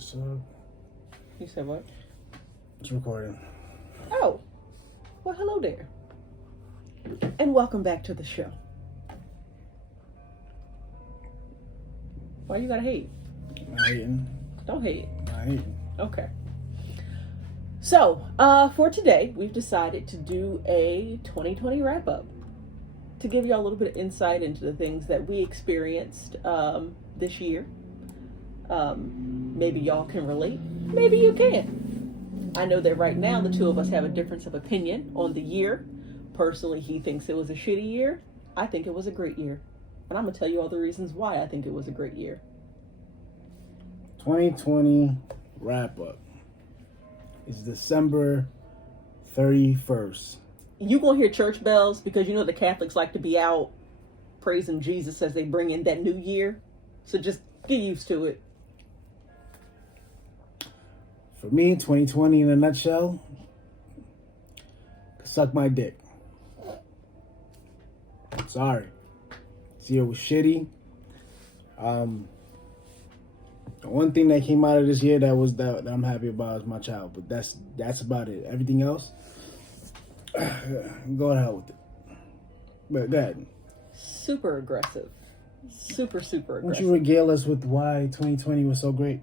Yes, sir. You said what? It's recording. Oh, well, hello there. And welcome back to the show. Why you gotta hate? I'm hating. Don't hate. I'm hating. Okay. So, for today, we've decided to do a 2020 wrap-up to give y'all a little bit of insight into the things that we experienced this year. Maybe y'all can relate. Maybe you can. I know that right now the two of us have a difference of opinion on the year. Personally, he thinks it was a shitty year. I think it was a great year. And I'm going to tell you all the reasons why I think it was a great year. 2020 wrap-up. It's December 31st. You going to hear church bells because you know the Catholics like to be out praising Jesus as they bring in that new year. So just get used to it. For me, 2020 in a nutshell, suck my dick. Sorry. This year was shitty. The one thing that came out of this year that I'm happy about is my child, but that's about it. Everything else, go to hell with it. But go ahead. Super aggressive. Super aggressive. Won't you regale us with why 2020 was so great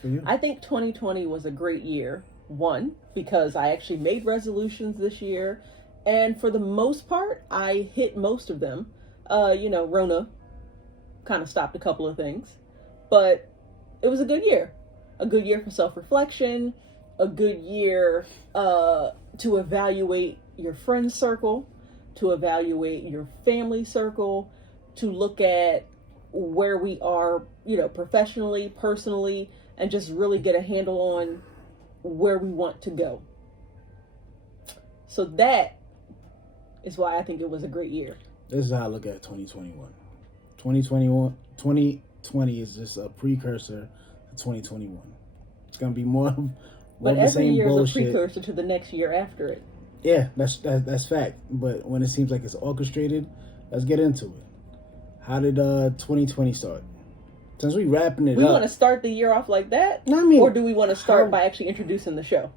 for you? I think 2020 was a great year. One, because I actually made resolutions this year, and for the most part, I hit most of them. Rona kind of stopped a couple of things, but it was a good year. A good year for self-reflection, a good year to evaluate your friend circle, to evaluate your family circle, to look at where we are, professionally, personally, and just really get a handle on where we want to go. So that is why I think it was a great year. This is how I look at 2021. 2020 is just a precursor to 2021. It's gonna be more of the same year is a precursor to the next year after it. Yeah, that's fact. But when it seems like it's orchestrated, let's get into it. How did 2020 start? Since we wrapping it up, we want to start the year off like that, or do we want to start by actually introducing the show?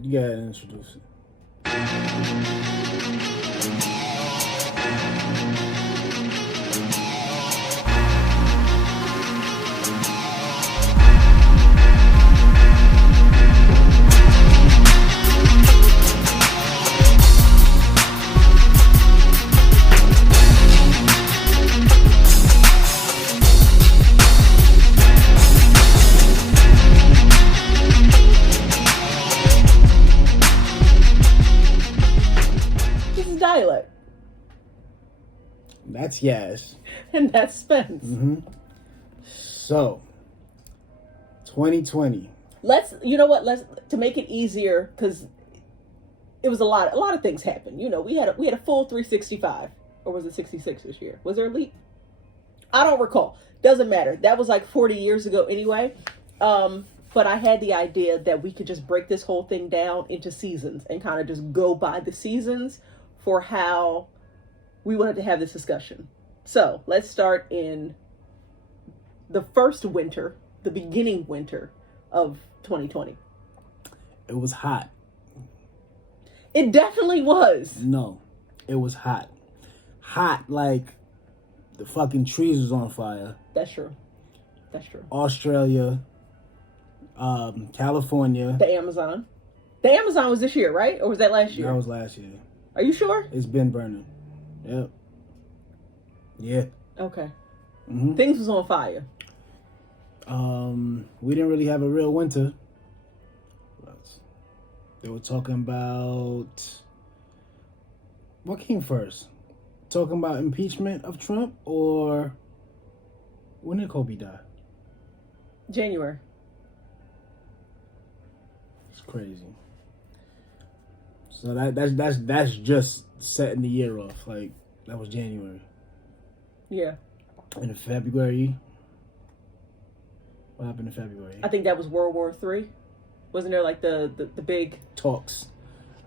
You gotta introduce it. Dia.lectpod. That's Yash. And that's Spence. Mm-hmm. So, 2020. Let's to make it easier, because it was a lot of things happened. We had a full 365, or was it 66 this year? Was there a leap? I don't recall. Doesn't matter. That was like 40 years ago anyway. But I had the idea that we could just break this whole thing down into seasons and kind of just go by the seasons for how we wanted to have this discussion. So let's start in the first winter, the beginning winter of 2020. It was hot. It definitely was. No, it was hot. Hot like the fucking trees was on fire. That's true. Australia, California. The Amazon. The Amazon was this year, right? Or was that last year? That was last year. Are you sure? It's been burning. Yep. Yeah. Okay. Mm-hmm. Things was on fire. We didn't really have a real winter. They were talking about... What came first? Talking about impeachment of Trump, or when did Kobe die? January. It's crazy. So that's just setting the year off. Like, that was January. Yeah. And in February, what happened in February? I think that was World War III. Wasn't there like the big talks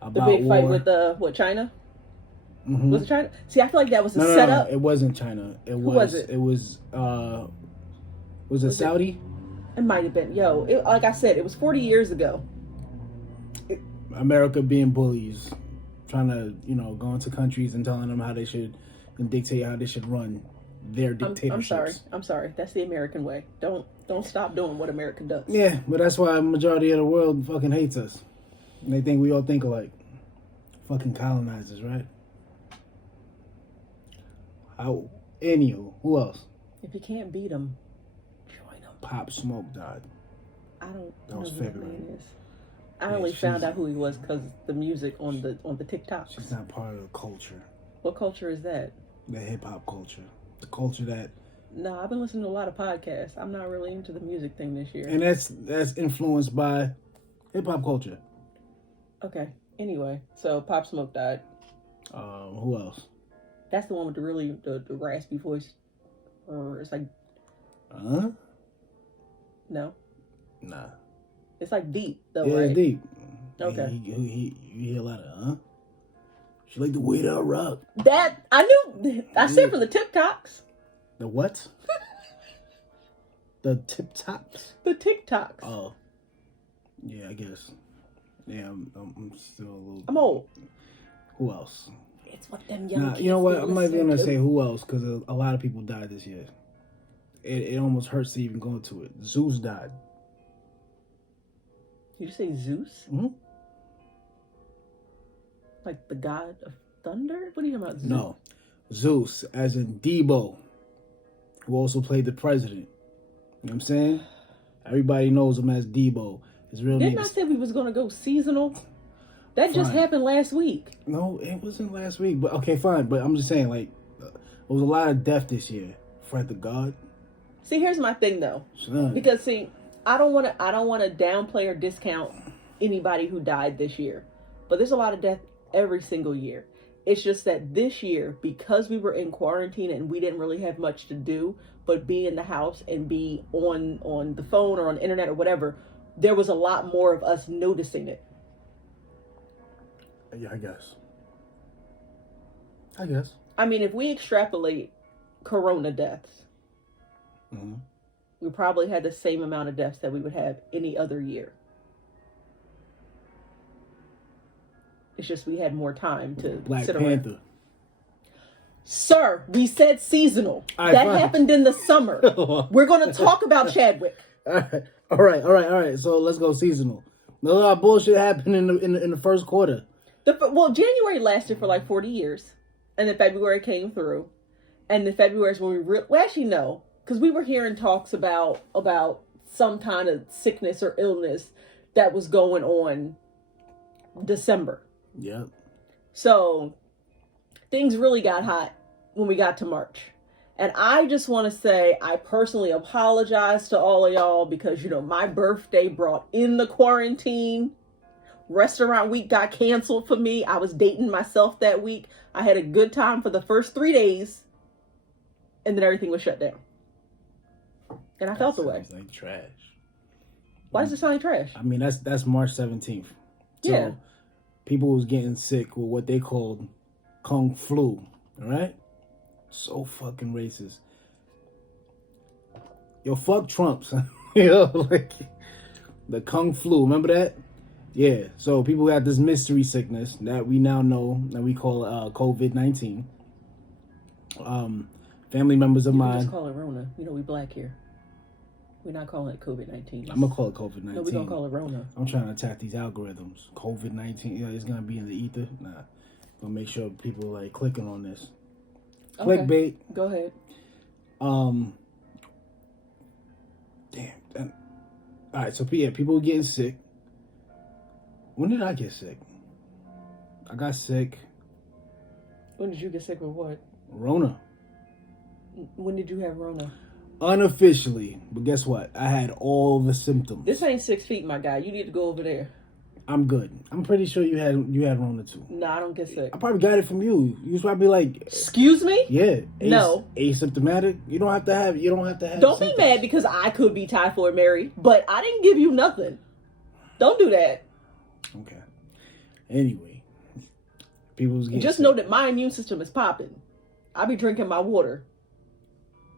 about the big war. fight with China? Mm-hmm. Was it China? See, I feel like that was a no, setup. No, it wasn't China. Who was it? It was Was it Saudi? It might have been. Like I said, it was 40 years ago. America being bullies, trying to, go into countries and telling them how they should, and dictate how they should run their dictatorships. I'm sorry. That's the American way. Don't stop doing what America does. Yeah, but that's why the majority of the world fucking hates us. And they think we all think alike. Fucking colonizers, right? Anywho, who else? If you can't beat them, join them. Pop Smoke died. I don't That know was who February. that man is. I only found out who he was because the music on the TikToks. She's not part of the culture. What culture is that? The hip hop culture. The culture that. No, I've been listening to a lot of podcasts. I'm not really into the music thing this year. And that's influenced by hip hop culture. Okay. Anyway, so Pop Smoke died. Who else? That's the one with the raspy voice. Or it's like. No. Nah. It's like deep though, yeah, right? It's deep. Okay. He hear a lot of She like the way that I rock. That I knew. I said from the TikToks. The what? The TikToks. The TikToks. Oh. Yeah, I guess. Yeah, I'm still a little. I'm old. Who else? It's what them young kids. You know what? I'm not even gonna to. say who else because a lot of people died this year. It almost hurts to even go into it. Zeus died. Did you say Zeus? Mm-hmm. Like the god of thunder? What are you talking about? Zeus? No, Zeus, as in Debo, who also played the president. You know what I'm saying? Everybody knows him as Debo. His real name. Didn't I say we was gonna go seasonal? That just happened last week. No, it wasn't last week. But okay, fine. But I'm just saying, like, there was a lot of death this year. Fret the God. See, here's my thing though, because see, I don't want to downplay or discount anybody who died this year, but there's a lot of death every single year. It's just that this year, because we were in quarantine and we didn't really have much to do but be in the house and be on the phone or on the internet or whatever, there was a lot more of us noticing it. Yeah, I guess. I mean, if we extrapolate corona deaths, we probably had the same amount of deaths that we would have any other year. It's just we had more time to Black sit Panther. around. Sir, we said seasonal. That happened in the summer. We're going to talk about Chadwick. All right. So let's go seasonal. A lot of bullshit happened in the first quarter. January lasted for like 40 years. And then February came through. And then February is when because we were hearing talks about some kind of sickness or illness that was going on December. Yep. So things really got hot when we got to March. And I just want to say I personally apologize to all of y'all because, my birthday brought in the quarantine. Restaurant week got canceled for me. I was dating myself that week. I had a good time for the first 3 days. And then everything was shut down. And I felt the way. Sounds like trash. Why does it sound like trash? I mean, that's March 17th. So yeah. People was getting sick with what they called Kung flu. All right? So fucking racist. Yo, fuck Trump, son. Like the Kung flu. Remember that? Yeah. So people got this mystery sickness that we now know that we call COVID-19. Family members of mine. Just call it Rona. We black here. We're not calling it COVID-19. I'm going to call it COVID-19. No, we're going to call it Rona. I'm trying to attack these algorithms. COVID-19, it's going to be in the ether. Nah. Going to make sure people like clicking on this. Okay. Clickbait. Go ahead. Damn. All right, so yeah, people were getting sick. When did I get sick? I got sick. When did you get sick with what? Rona. When did you have Rona? Unofficially, but guess what? I had all the symptoms. This ain't 6 feet, my guy. You need to go over there. I'm good. I'm pretty sure you had Rona too. Nah, I don't get sick. I probably got it from you. You was probably like, excuse me? Yeah. No. Asymptomatic. You don't have to have. Don't be mad because I could be typhoid Mary, but I didn't give you nothing. Don't do that. Okay. Anyway, people was getting just sick. know that my immune system is popping. I be drinking my water.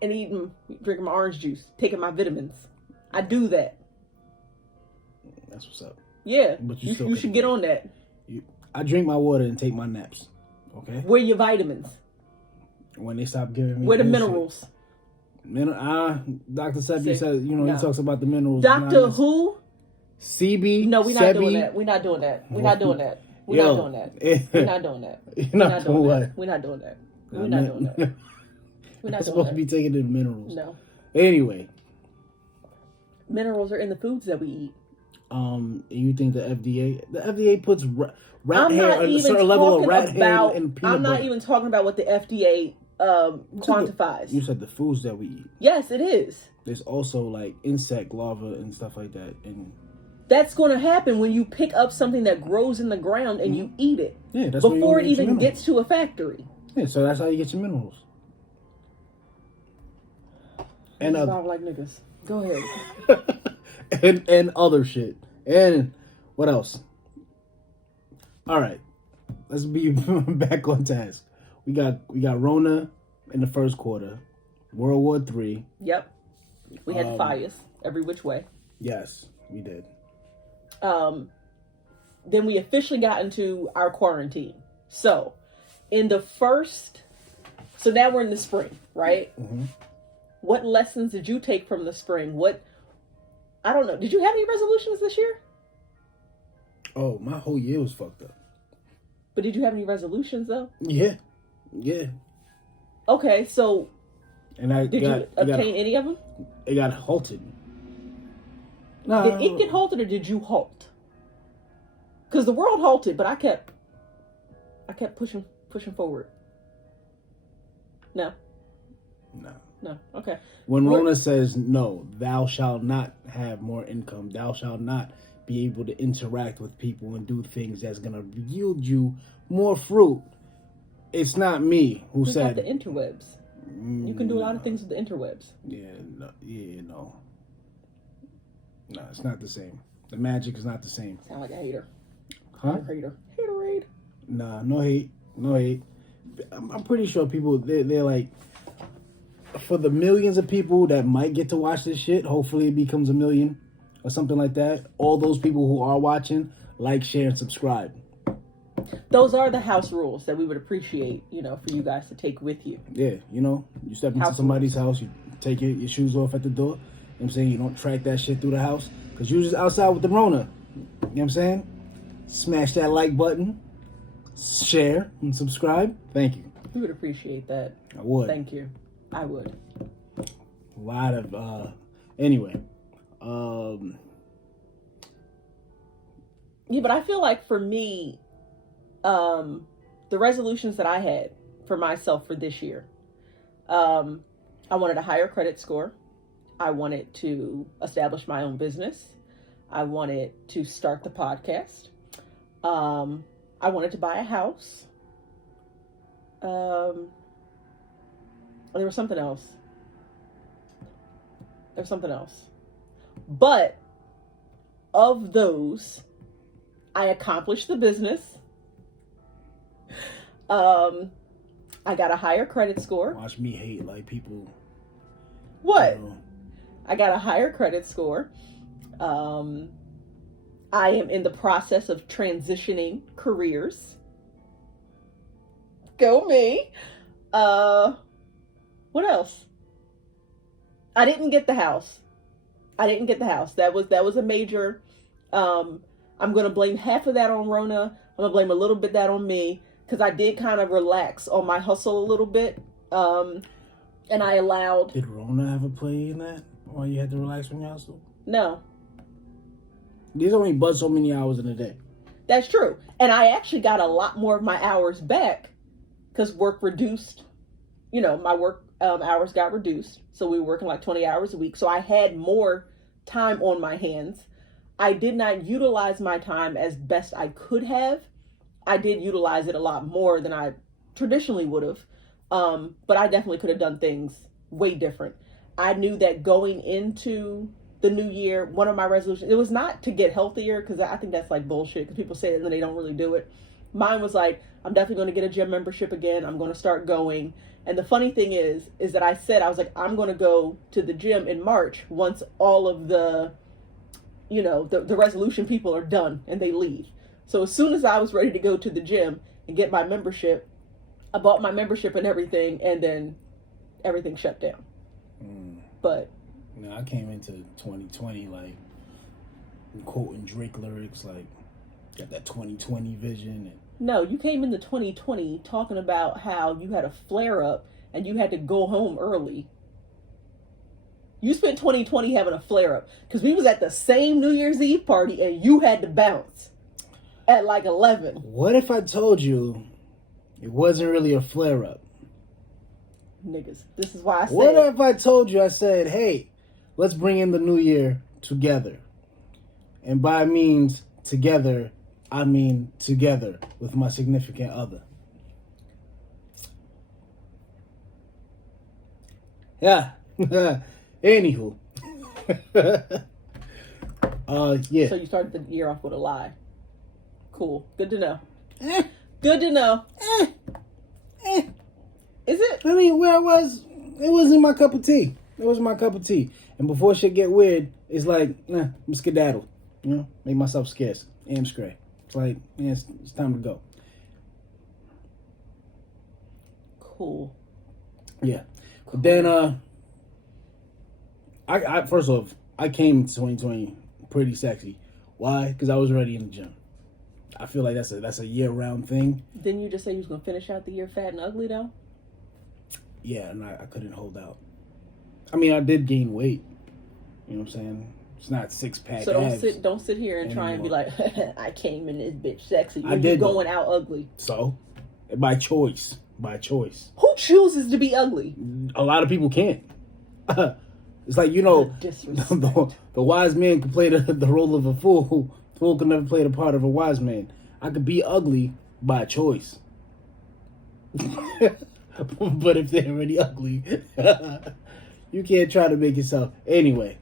and drinking my orange juice, taking my vitamins. I do that. That's what's up. Yeah, But you should get on that. I drink my water and take my naps. Okay. Where your vitamins? When they stop giving me. Where the bullshit. minerals? Dr. Sebi said, he talks about the minerals. Doctor who? CB. No, we're not doing that. We're not doing that. We're not doing that. We're not doing that. We're not doing that. You're not doing what? We're not doing that. We're not doing that. We're not supposed to be taking in minerals. No. Anyway. Minerals are in the foods that we eat. You think the FDA puts rat I'm hair, not a even certain level of rat talking hair about. in peanut I'm not butter. even talking about what the FDA quantifies. You said the foods that we eat. Yes, it is. There's also like insect larvae and stuff like that, and that's going to happen when you pick up something that grows in the ground and you eat it. Yeah, that's before it even gets to a factory. Yeah, so that's how you get your minerals. And I don't like niggas. Go ahead. and other shit. And what else? All right, let's be back on task. We got Rona in the first quarter, World War III. Yep, we had fires every which way. Yes, we did. Then we officially got into our quarantine. So now we're in the spring, right? Mm-hmm. What lessons did you take from the spring? I don't know. Did you have any resolutions this year? Oh, my whole year was fucked up. But did you have any resolutions though? Yeah. Okay, so did you obtain any of them? It got halted. Did it get halted or did you halt? Because the world halted, but I kept pushing forward. No. Okay. When Rona says no, thou shalt not have more income. Thou shalt not be able to interact with people and do things that's gonna yield you more fruit. It's not me who said the interwebs. You can do a lot of things with the interwebs. No, it's not the same. The magic is not the same. Sound like a hater. Huh? Haterade. Nah, no hate. I'm pretty sure people they're like, for the millions of people that might get to watch this shit, hopefully it becomes 1 million or something like that. All those people who are watching, like, share, and subscribe. Those are the house rules that we would appreciate, for you guys to take with you. Yeah, you step into somebody's house, you take your shoes off at the door. You know what I'm saying? You don't track that shit through the house. Because you're just outside with the Rona. You know what I'm saying? Smash that like button, share, and subscribe. Thank you. We would appreciate that. I would. Thank you. I would. A lot of, anyway. Yeah, but I feel like for me, the resolutions that I had for myself for this year, I wanted a higher credit score. I wanted to establish my own business. I wanted to start the podcast. I wanted to buy a house. There was something else. But of those, I accomplished the business. I got a higher credit score. Watch me hate like people. What? I got a higher credit score. I am in the process of transitioning careers. Go me. What else? I didn't get the house. That was a major. I'm gonna blame half of that on Rona. I'm gonna blame a little bit that on me because I did kind of relax on my hustle a little bit. And I allowed. Did Rona have a play in that? Why you had to relax when you hustle? No. These only but so many hours in a day. That's true, and I actually got a lot more of my hours back because work reduced. My work hours got reduced, so we were working like 20 hours a week. So I had more time on my hands. I did not utilize my time as best I could have. I did utilize it a lot more than I traditionally would have. But I definitely could have done things way different. I knew that going into the new year, one of my resolutions, it was not to get healthier, because I think that's like bullshit, because people say it and then they don't really do it. Mine was like, I'm definitely going to get a gym membership again. I'm going to start going, And the funny thing is that I said, I was like, I'm going to go to the gym in March once all of the, the resolution people are done and they leave. So as soon as I was ready to go to the gym and get my membership, I bought my membership and everything, and then everything shut down. But no, I came into 2020 like quoting Drake lyrics, like got that 2020 vision. And no, you came into 2020 talking about how you had a flare up and you had to go home early. You spent 2020 having a flare up because we was at the same New Year's Eve party and you had to bounce at like 11. What if I told you it wasn't really a flare up? Niggas, this is why I said. What if I told you, I said, hey, let's bring in the new year together. And by means together, I mean together with my significant other. Yeah. Anywho. Yeah. So you started the year off with a lie. Cool. Good to know. Good to know. Is it? I mean, where I was, it wasn't my cup of tea. It wasn't my cup of tea. And before shit get weird, it's like, I'm skedaddle. Make myself scarce. Scray. It's like, it's time to go. Cool. Yeah. But then, I first off, I came to 2020 pretty sexy. Why? Because I was already in the gym. I feel like that's a year-round thing. Didn't you just say you was going to finish out the year fat and ugly, though? Yeah, and I couldn't hold out. I mean, I did gain weight. You know what I'm saying? It's not six-pack So abs don't sit here and try and be like, I came in this bitch sexy. I did You're going out ugly. So, by choice. Who chooses to be ugly? A lot of people can't. It's like, the wise man could play the role of a fool. Fool could never play the part of a wise man. I could be ugly by choice. But if they're already ugly, you can't try to make yourself. Anyway,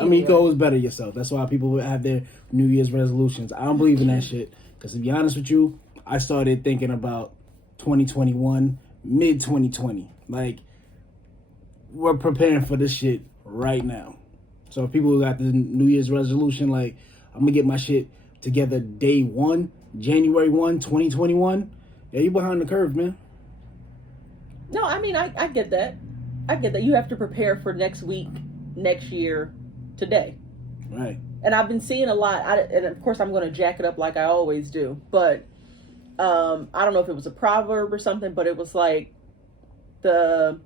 I mean, you can always better yourself. That's why people have their New Year's resolutions. I don't believe in that shit. Because to be honest with you, I started thinking about 2021, mid-2020. Like, we're preparing for this shit right now. So if people got the New Year's resolution, like, I'm going to get my shit together day 1, January 1, 2021. Yeah, you behind the curve, man. No, I mean, I get that. I get that. You have to prepare for next week, next year, today. Right. And I've been seeing a lot, and of course I'm going to jack it up like I always do, but I don't know if it was a proverb or something, but it was like the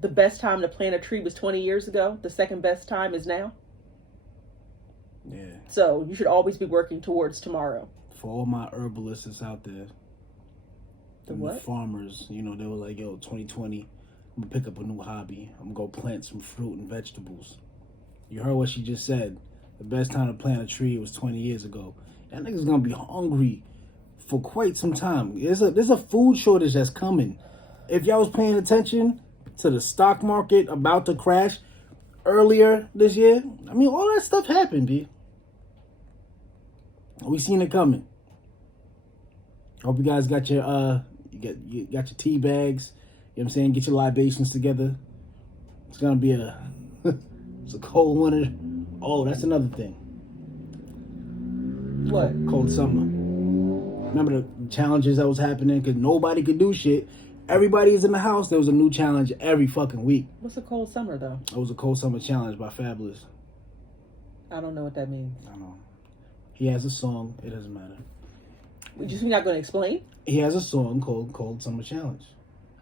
best time to plant a tree was 20 years ago. The second best time is now. Yeah. So you should always be working towards tomorrow. For all my herbalists out there, the what? Farmers, they were like, yo, 2020, I'm going to pick up a new hobby. I'm going to go plant some fruit and vegetables. You heard what she just said. The best time to plant a tree was 20 years ago. That nigga's going to be hungry for quite some time. There's a food shortage that's coming. If y'all was paying attention to the stock market about to crash earlier this year, I mean, all that stuff happened, B. We seen it coming. Hope you guys got your you got your tea bags. You know what I'm saying? Get your libations together. It's gonna be it's a cold winter. Oh, that's another thing. What? Cold summer. Remember the challenges that was happening because nobody could do shit. Everybody is in the house. There was a new challenge every fucking week. What's a cold summer though? It was a cold summer challenge by Fabulous. I don't know what that means. I know. He has a song. It doesn't matter. You're not going to explain? He has a song called Cold Summer Challenge.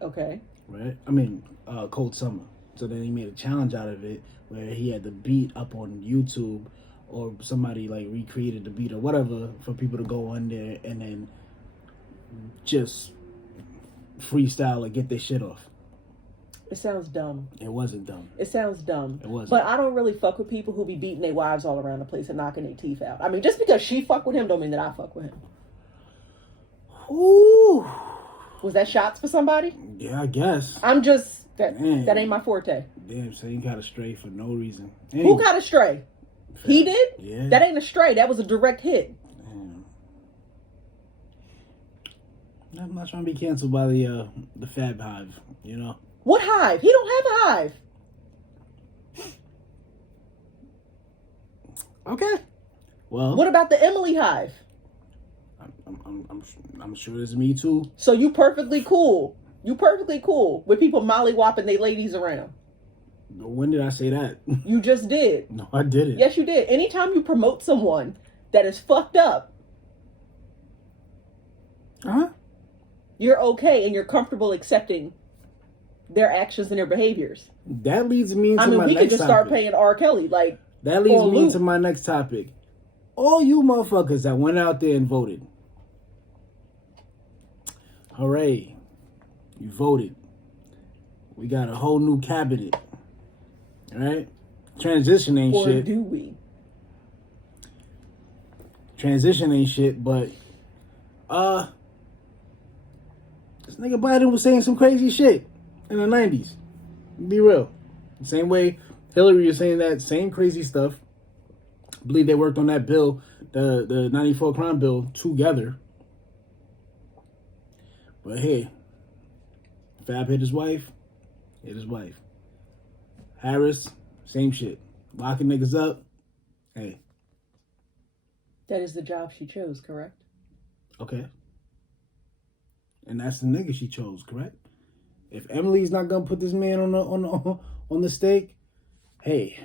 Okay. Right? I mean, Cold Summer. So then he made a challenge out of it where he had the beat up on YouTube or somebody like recreated the beat or whatever for people to go on there and then just freestyle or get their shit off. It sounds dumb. It wasn't dumb. It sounds dumb. It wasn't. But I don't really fuck with people who be beating their wives all around the place and knocking their teeth out. I mean, just because she fuck with him don't mean that I fuck with him. Ooh. Was that shots for somebody? Yeah, I guess. I'm just... That ain't my forte. Damn, so he got astray for no reason. Anyway. Who got astray? He did? Yeah. That ain't a stray. That was a direct hit. Damn. I'm not trying to be canceled by the Fab Hive, What hive? He don't have a hive. Okay. Well, what about the Emily hive? I'm sure it's me too. So you perfectly cool. You perfectly cool with people mollywopping they ladies around. When did I say that? You just did. No, I didn't. Yes, you did. Anytime you promote someone that is fucked up, you're okay and you're comfortable accepting their actions and their behaviors. That leads me into my next topic. we could just start paying R. Kelly. Like, that leads me into my next topic. All you motherfuckers that went out there and voted. Hooray. You voted. We got a whole new cabinet. Alright? Transition ain't shit. Or do we? Transition ain't shit, but this nigga Biden was saying some crazy shit in the 90s. Be real. Same way Hillary is saying that same crazy stuff. I believe they worked on that bill, the 94 crime bill, together. But hey, Fab hit his wife. Harris, same shit. Locking niggas up. Hey. That is the job she chose, correct? Okay. And that's the nigga she chose, correct? If Emily's not gonna put this man on the stake, hey,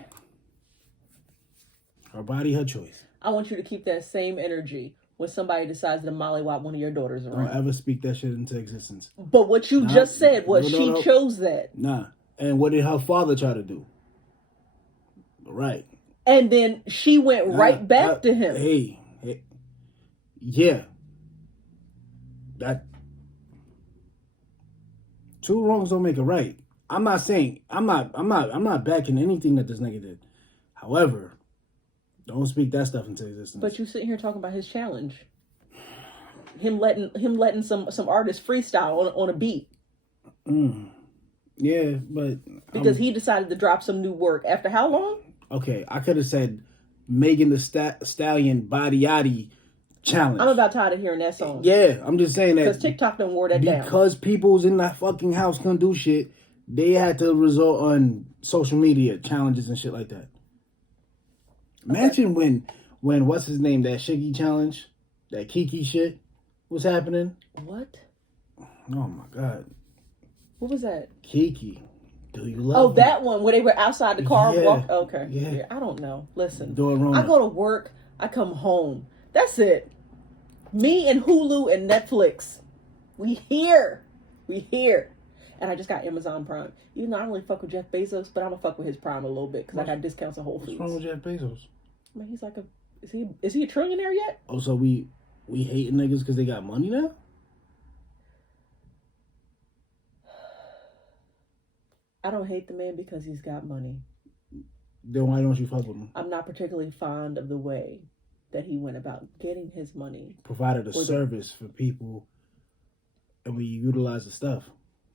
her body, her choice. I want you to keep that same energy when somebody decides to mollywop one of your daughters around. Don't ever speak that shit into existence. But what you just said was she chose that. Nah. And what did her father try to do? Right. And then she went right back to him. Hey. Yeah. That two wrongs don't make a right. I'm not backing anything that this nigga did. However, don't speak that stuff into existence. But you sitting here talking about his challenge. Him letting some artists freestyle on a beat. Yeah, but because he decided to drop some new work after how long? Okay, I could have said Megan Thee Stallion Body Yaddy challenge. I'm about tired of hearing that song. Yeah, I'm just saying that because TikTok done wore that down. Because people was in that fucking house couldn't do shit, they had to resort on social media challenges and shit like that. Imagine when what's his name, that Shiggy challenge, that Kiki shit was happening. What? Oh my god. What was that? Kiki. Do you love me? That one where they were outside the car. Yeah. Okay. Yeah. I don't know. Listen. I go to work. I come home. That's it. Me and Hulu and Netflix. We here. And I just got Amazon Prime. Even though I don't really fuck with Jeff Bezos, but I'm gonna fuck with his Prime a little bit because I got discounts at Whole Foods. What's wrong with Jeff Bezos? I mean, he's like is he a trillionaire yet? Oh, so we hating niggas because they got money now? I don't hate the man because he's got money. Then why don't you fuck with him? I'm not particularly fond of the way that he went about getting his money. Provided a service for people, and we utilize the stuff.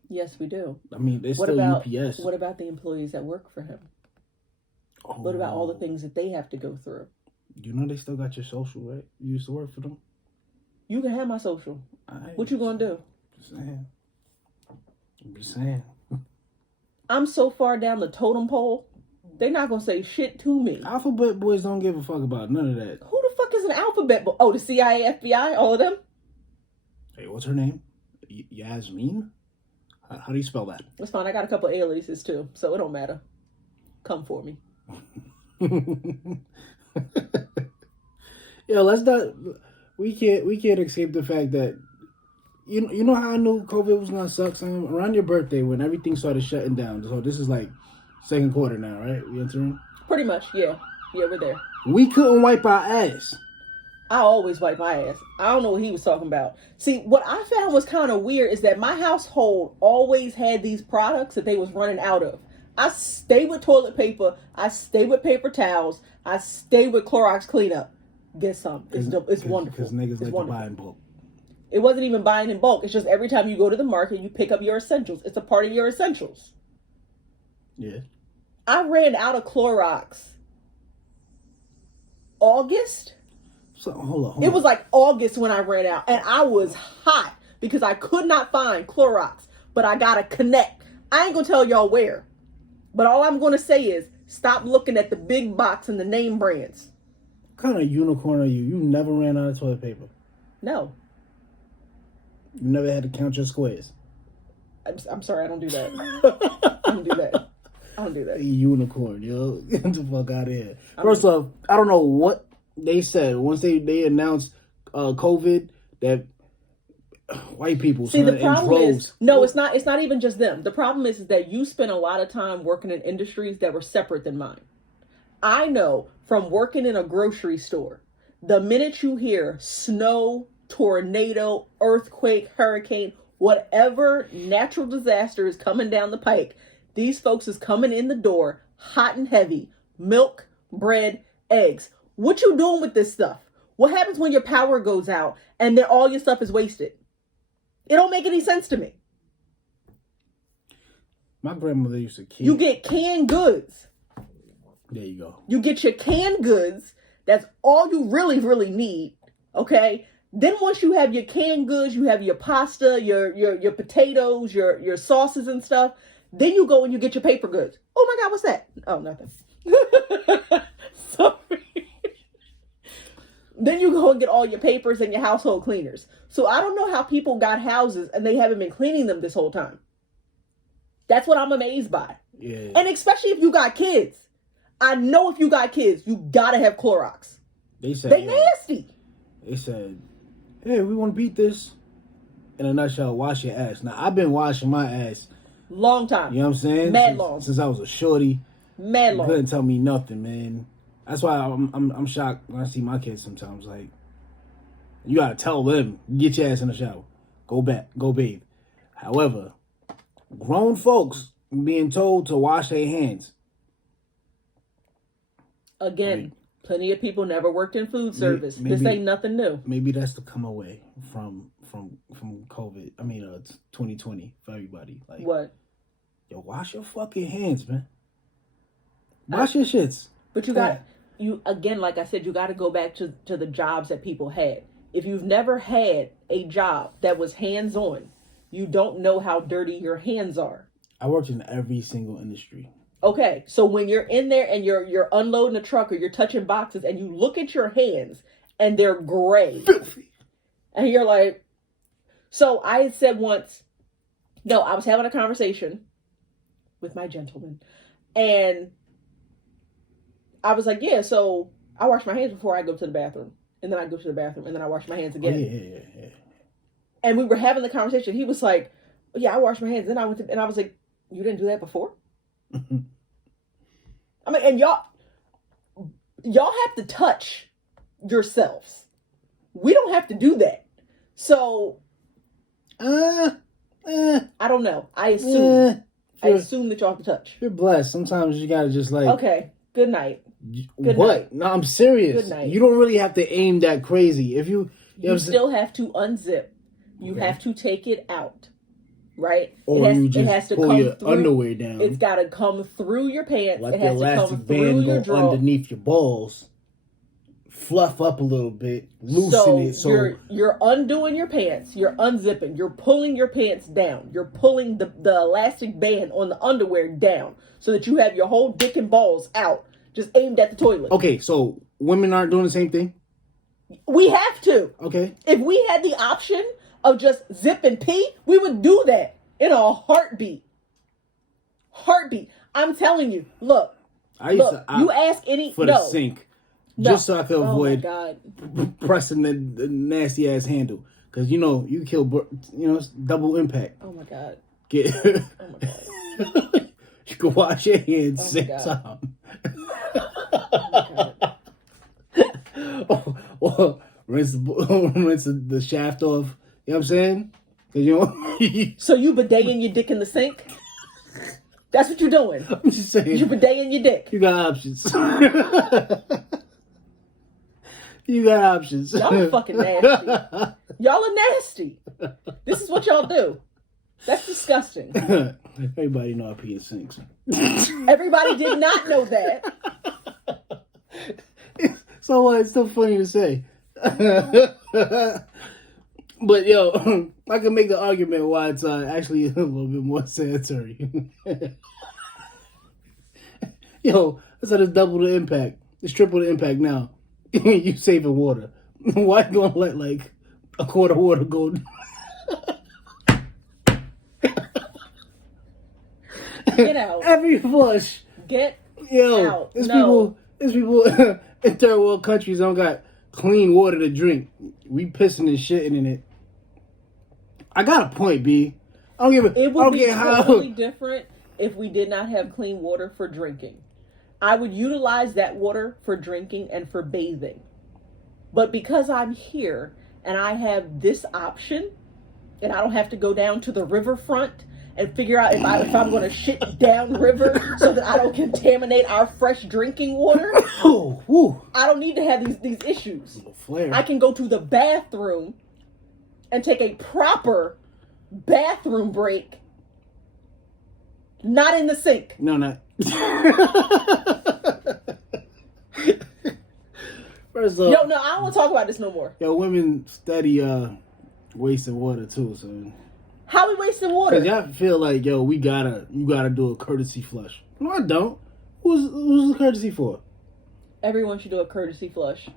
Yes, we do. I mean, it's still UPS. What about the employees that work for him? Oh. What about all the things that they have to go through? You know they still got your social, right? You used to work for them. You can have my social. What you gonna do? I'm just saying. I'm so far down the totem pole, they're not gonna say shit to me. Alphabet boys don't give a fuck about none of that. Who the fuck is an alphabet boy? Oh, the CIA, FBI, all of them? Hey, what's her name? Yasmin? How do you spell that? It's fine. I got a couple aliases too, so it don't matter. Come for me. Yo, let's not. We can't escape the fact that you know how I knew COVID was gonna suck, son? Around your birthday when everything started shutting down. So this is like second quarter now, right? We entering? Pretty much, yeah. Yeah, we're there. We couldn't wipe our ass. I always wipe my ass. I don't know what he was talking about. See, what I found was kind of weird is that my household always had these products that they was running out of. I stay with toilet paper. I stay with paper towels. I stay with Clorox cleanup. Get some. It's wonderful. Because niggas like to buy in bulk. It wasn't even buying in bulk. It's just every time you go to the market, you pick up your essentials. It's a part of your essentials. Yeah. I ran out of Clorox. August? So hold on. It was like August when I ran out. And I was hot because I could not find Clorox. But I got to connect I ain't gonna tell y'all where. But all I'm gonna say is stop looking at the big box and the name brands. What kind of unicorn are you? You never ran out of toilet paper. No. You never had to count your squares. I'm sorry, I don't do that. I don't do that. I don't do that. Unicorn, yo. Get the fuck out of here. First off, I don't know what they said. Once they announced COVID, that white people see, the problem in droves. is no, it's not even just them. The problem is that you spend a lot of time working in industries that were separate than mine. I know from working in a grocery store, the minute you hear snow, tornado, earthquake, hurricane, whatever natural disaster is coming down the pike, these folks is coming in the door hot and heavy. Milk, bread, eggs. What you doing with this stuff? What happens when your power goes out and then all your stuff is wasted? It don't make any sense to me. My grandmother used to keep... You get canned goods. There you go. You get your canned goods. That's all you really, really need. Okay? Then once you have your canned goods, you have your pasta, your potatoes, your sauces and stuff. Then you go and you get your paper goods. Oh my God, what's that? Oh, nothing. Sorry. Then you go and get all your papers and your household cleaners. So I don't know how people got houses and they haven't been cleaning them this whole time. That's what I'm amazed by. Yeah. And especially if you got kids. I know if you got kids, you gotta have Clorox. They said they nasty. They said, hey, we want to beat this. In a nutshell, wash your ass. Now, I've been washing my ass. Long time. You know what I'm saying? Mad long. Since I was a shorty. Mad long. You couldn't tell me nothing, man. That's why I'm shocked when I see my kids sometimes. Like, you gotta tell them, get your ass in the shower. Go back. Go bathe. However, grown folks being told to wash their hands. Again, right. Plenty of people never worked in food service. This ain't nothing new. Maybe that's the come away from COVID. 2020 for everybody. Like, what? Yo, wash your fucking hands, man. Wash your shits. But like I said, you got to go back to the jobs that people had. If you've never had a job that was hands-on, you don't know how dirty your hands are. I worked in every single industry. Okay, so when you're in there and you're unloading a truck or you're touching boxes and you look at your hands and they're gray. Filthy. And you're like, so I had said once, no, I was having a conversation with my gentleman and I was like, yeah, so I wash my hands before I go to the bathroom. And then I go to the bathroom and then I wash my hands again. Oh, yeah. And we were having the conversation. He was like, yeah, I wash my hands. Then I went to, and I was like, you didn't do that before? I mean, and y'all have to touch yourselves. We don't have to do that. So, I don't know. I assume that y'all have to touch. You're blessed. Sometimes you gotta just like. Okay. Good night. Good night. No, I'm serious. Good night. You don't really have to aim that crazy. If you still have to unzip. You have to take it out. Right? Or it has to pull your underwear down. It's got to come through your pants. Let it the has to elastic come through band your go drawer. underneath your balls. Fluff up a little bit. Loosen it. So you're undoing your pants. You're unzipping. You're pulling your pants down. You're pulling the elastic band on the underwear down so that you have your whole dick and balls out, just aimed at the toilet. Okay, so women aren't doing the same thing? We have to. Okay. If we had the option of just zip and pee, we would do that in a heartbeat. I'm telling you. Look. You ask any the sink, just so I can avoid pressing the nasty ass handle, because you kill it's double impact. Oh my God. Oh my God. You can wash your hands 6 times. Or rinse the shaft off. You know what I'm saying? So you bideting your dick in the sink? That's what you're doing. I'm just saying. You bideting your dick. You got options. You got options. Y'all are fucking nasty. Y'all are nasty. This is what y'all do. That's disgusting. Everybody know I pee in sinks. Everybody did not know that. So what? It's still funny to say. But yo, I can make the argument why it's actually a little bit more sanitary. Yo, I said it's double the impact. It's triple the impact now. You saving water. Why you gonna let like a quart of water go? Get out. Every flush. Get Yo, out. there's No. people in third world countries don't got clean water to drink. We pissing and shitting in it. I got a point, B. I don't give a. It I would don't be get how. totally different if we did not have clean water for drinking. I would utilize that water for drinking and for bathing. But because I'm here and I have this option, and I don't have to go down to the riverfront and figure out if I'm going to shit downriver so that I don't contaminate our fresh drinking water. Oh, whew. I don't need to have these issues. Flare. I can go to the bathroom and take a proper bathroom break. Not in the sink. No, not. First off, No, I don't want to talk about this no more. yo, women study wasting water too, so. How we wasting water? Cause y'all feel like, yo, you gotta do a courtesy flush. No, I don't. Who's the courtesy for? Everyone should do a courtesy flush.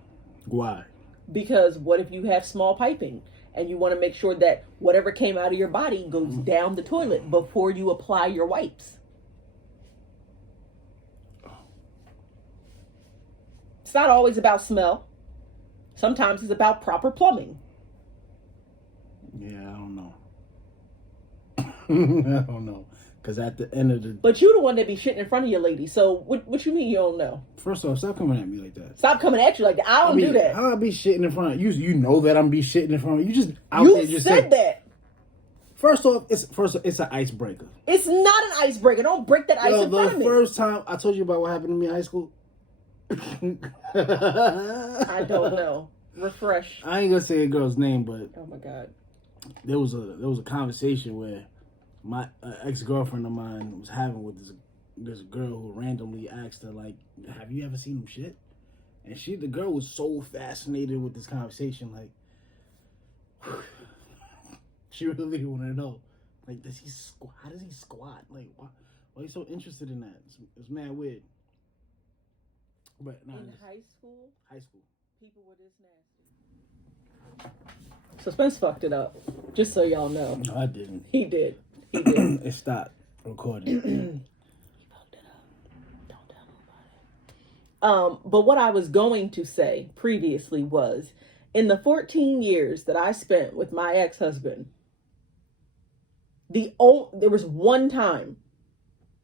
Why? Because what if you have small piping and you want to make sure that whatever came out of your body goes down the toilet before you apply your wipes? It's not always about smell. Sometimes it's about proper plumbing. Yeah, I don't know. I don't know. Because at the end of the... But you the one that be shitting in front of your lady. So what you mean you don't know? First off, stop coming at me like that. Stop coming at you like that. I don't do that. How I be shitting in front of you? You know that I'm be shitting in front of you. You just out You there just said saying, that. First off, it's an icebreaker. It's not an icebreaker. Don't break that ice in front of me. The first time I told you about what happened to me in high school. I don't know. Refresh. I ain't gonna say a girl's name, but Oh my God. there was a conversation where my ex-girlfriend of mine was having with this girl who randomly asked her, like, have you ever seen him shit? And the girl was so fascinated with this conversation, like, she really wanted to know, like, how does he squat? Like, why are you so interested in that? It's mad weird. But no, In high school, high school. people were this nasty. So Spence fucked it up. Just so y'all know. No, I didn't. He did. He did. It stopped recording. He fucked it up. Don't tell nobody. But what I was going to say previously was, in the 14 years that I spent with my ex-husband, there was one time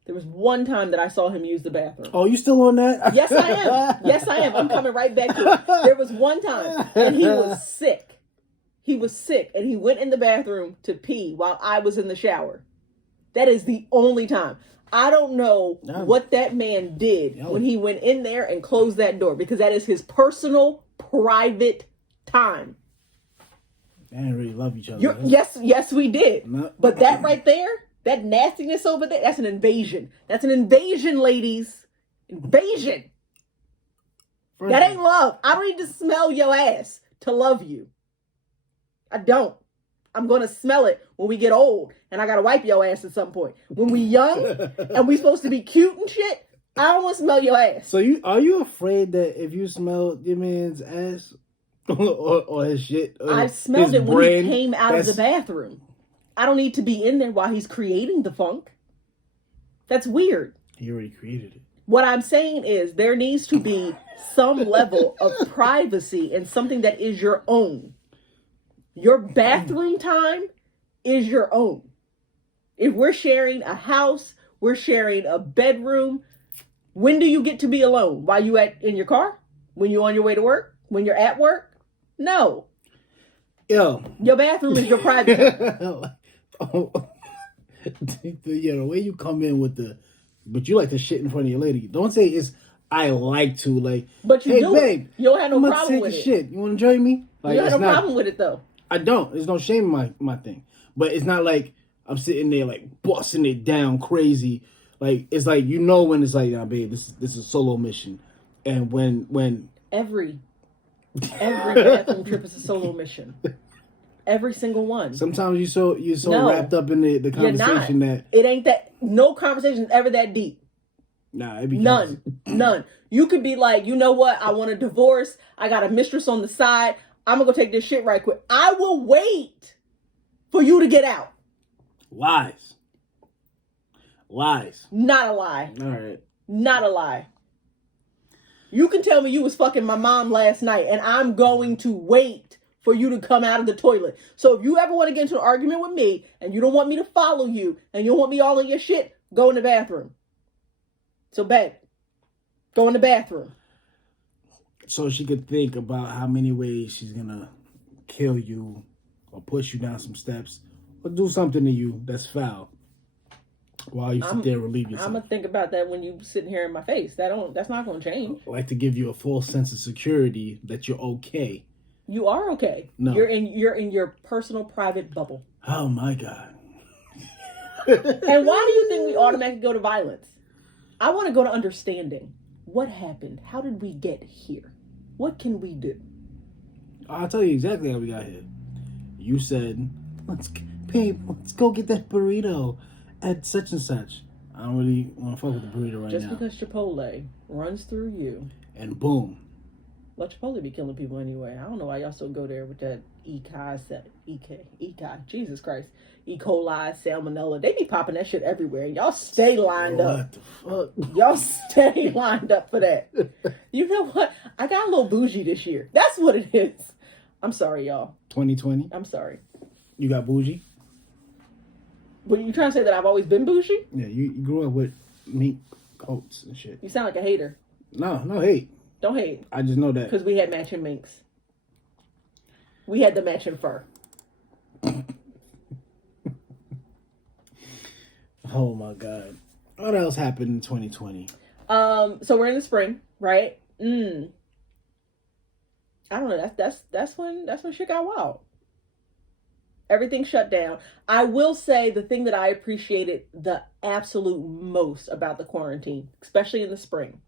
that I saw him use the bathroom. Oh, you still on that? Yes, I am. Yes, I am. I'm coming right back to it. There was one time, and he was sick. He was sick, and he went in the bathroom to pee while I was in the shower. That is the only time. I don't know what that man did when he went in there and closed that door, because that is his personal, private time. They didn't really love each other. Yes, we did. No. But that right there, that nastiness over there, that's an invasion. That's an invasion, ladies. Invasion. That ain't love. I don't need to smell your ass to love you. I don't. I'm going to smell it when we get old, and I got to wipe your ass at some point. When we young and we supposed to be cute and shit, I don't want to smell your ass. So are you afraid that if you smell your man's ass or his shit, I smelled it when he came out of the bathroom. I don't need to be in there while he's creating the funk. That's weird. He already created it. What I'm saying is there needs to be some level of privacy and something that is your own. Your bathroom time is your own. If we're sharing a house, we're sharing a bedroom, when do you get to be alone? While you in your car? When you're on your way to work? When you're at work? No. Yo. Your bathroom is your private. The way you come in with but you like to shit in front of your lady. Don't say it's I like to, like. But you hey, do babe, it. You don't have no problem with it. Shit. You want to join me? Like, you don't have no problem with it though. I don't. There's no shame in my thing. But it's not like I'm sitting there like busting it down crazy. Like it's like when it's like, nah, babe, this is a solo mission. And when every bathroom trip is a solo mission. Every single one. Sometimes you're so wrapped up in the conversation that it ain't that. No conversation is ever that deep. Nah, it becomes none. You could be like, you know what? I want a divorce. I got a mistress on the side. I'm gonna go take this shit right quick. I will wait for you to get out. Lies. Not a lie. All right. Not a lie. You can tell me you was fucking my mom last night, and I'm going to wait for you to come out of the toilet. So if you ever want to get into an argument with me, and you don't want me to follow you, and you don't want me all in your shit, go in the bathroom. So, babe, go in the bathroom. So she could think about how many ways she's gonna kill you, or push you down some steps, or do something to you that's foul. While you sit there and relieve yourself. I'm gonna think about that when you sitting here in my face. That's not gonna change. I like to give you a false sense of security that you're okay. You are okay. No. You're in your personal private bubble. Oh my God. And why do you think we automatically go to violence? I want to go to understanding. What happened? How did we get here? What can we do? I'll tell you exactly how we got here. You said, let's go get that burrito at such and such. I don't really want to fuck with the burrito right Just now. because Chipotle runs through you. And boom. Well, Chipotle be killing people anyway. I don't know why y'all still go there with that E. coli, Jesus Christ. E. coli, salmonella. They be popping that shit everywhere. Y'all stay lined up. What the fuck? Y'all stay lined up for that. You know what? I got a little bougie this year. That's what it is. I'm sorry, y'all. 2020? I'm sorry. You got bougie? But you trying to say that I've always been bougie? Yeah, you grew up with mink coats and shit. You sound like a hater. No hate. Don't hate. I just know that. Because we had matching minks. We had the matching fur. Oh my God. What else happened in 2020? So we're in the spring, right? I don't know. That's when shit got wild. Everything shut down. I will say the thing that I appreciated the absolute most about the quarantine, especially in the spring,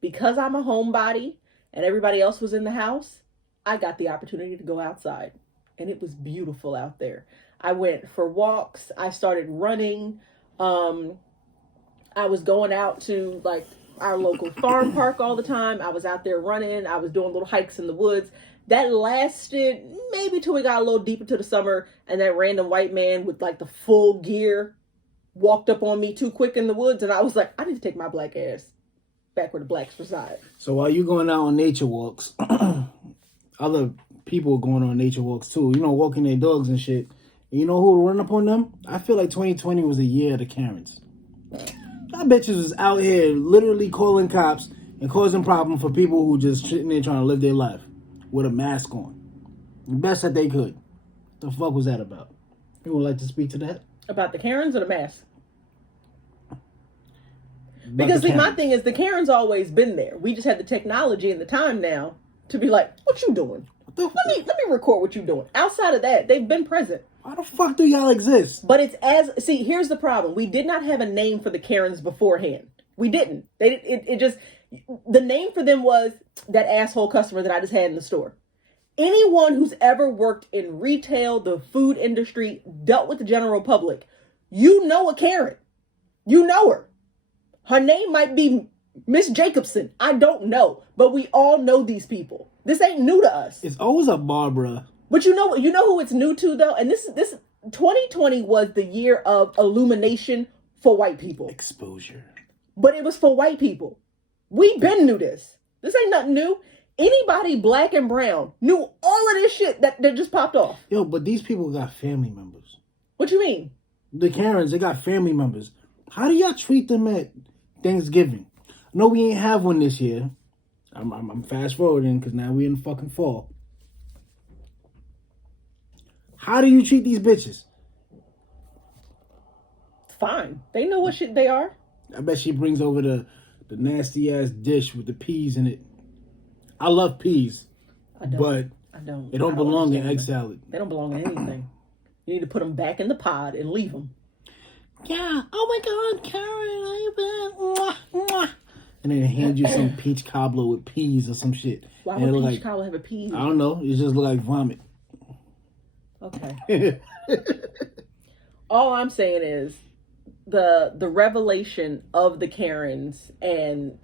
because I'm a homebody and everybody else was in the house, I got the opportunity to go outside, and it was beautiful out there. I went for walks. I started running. I was going out to like our local farm park all the time. I was out there running. I was doing little hikes in the woods. That lasted maybe till we got a little deep into the summer, and that random white man with like the full gear walked up on me too quick in the woods, and I was like, I need to take my black ass back where the blacks reside. So while you going out on nature walks, other people are going on nature walks too. You know, walking their dogs and shit. And you know who will run up on them? I feel like 2020 was the year of the Karens. That bitches was out here literally calling cops and causing problems for people who just sitting there trying to live their life with a mask on. The best that they could. What the fuck was that about? You would like to speak to that? About the Karens or the mask? About Because the see, my Karens. thing is the Karen's always been there. We just have the technology and the time now to be like, what you doing? Let me record what you doing. Outside of that, they've been present. Why the fuck do y'all exist? But here's the problem. We did not have a name for the Karens beforehand. We didn't. The name for them was that asshole customer that I just had in the store. Anyone who's ever worked in retail, the food industry, dealt with the general public, you know a Karen. You know her. Her name might be Miss Jacobson. I don't know. But we all know these people. This ain't new to us. It's always a Barbara. But you know who it's new to though? And this 2020 was the year of illumination for white people. Exposure. But it was for white people. We been knew this. This ain't nothing new. Anybody black and brown knew all of this shit that just popped off. Yo, but these people got family members. What you mean? The Karens, they got family members. How do y'all treat them at Thanksgiving? No, we ain't have one this year. I'm fast forwarding because now we in the fucking fall. How do you treat these bitches? Fine. They know what shit they are. I bet she brings over the nasty ass dish with the peas in it. I love peas, but I don't. It don't belong in egg salad. They don't belong in anything. You need to put them back in the pod and leave them. Yeah. Oh my God, Karen, how you been? Mwah, mwah. And then they hand you some peach cobbler with peas or some shit. Why and would peach cobbler have a pea? I don't know. It just look like vomit. Okay. All I'm saying is the revelation of the Karens and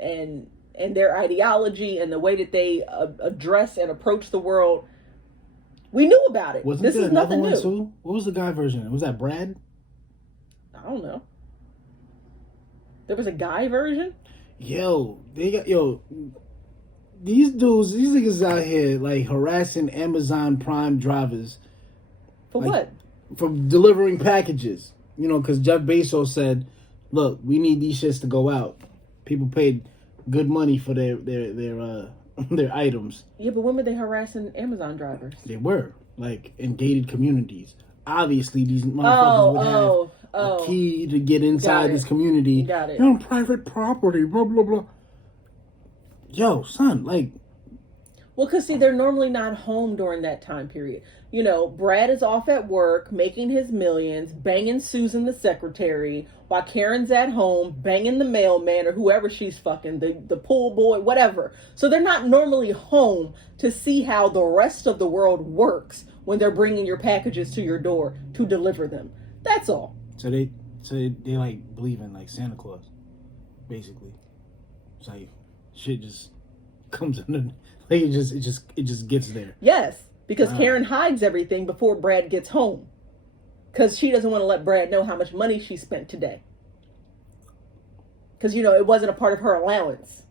their ideology and the way that they address and approach the world. We knew about it. Wasn't this there is another nothing one new. too? What was the guy version? Was that Brad? I don't know. There was a guy version? These dudes, these niggas out here like harassing Amazon Prime drivers. For like, what? For delivering packages. You know, because Jeff Bezos said, look, we need these shits to go out. People paid good money for their their items. Yeah, but when were they harassing Amazon drivers? They were, like, in gated communities. Obviously, these motherfuckers would have a key to get inside this community. Got it. You're on private property, blah, blah, blah. Yo, son, like... Well, because, see, they're normally not home during that time period. You know, Brad is off at work, making his millions, banging Susan the secretary, while Karen's at home, banging the mailman or whoever she's fucking, the pool boy, whatever. So they're not normally home to see how the rest of the world works when they're bringing your packages to your door to deliver them. That's all. So they like believe in like Santa Claus, basically. It's like shit just comes in, like it just gets there. Yes, because Karen hides everything before Brad gets home, because she doesn't want to let Brad know how much money she spent today. Because, you know, it wasn't a part of her allowance.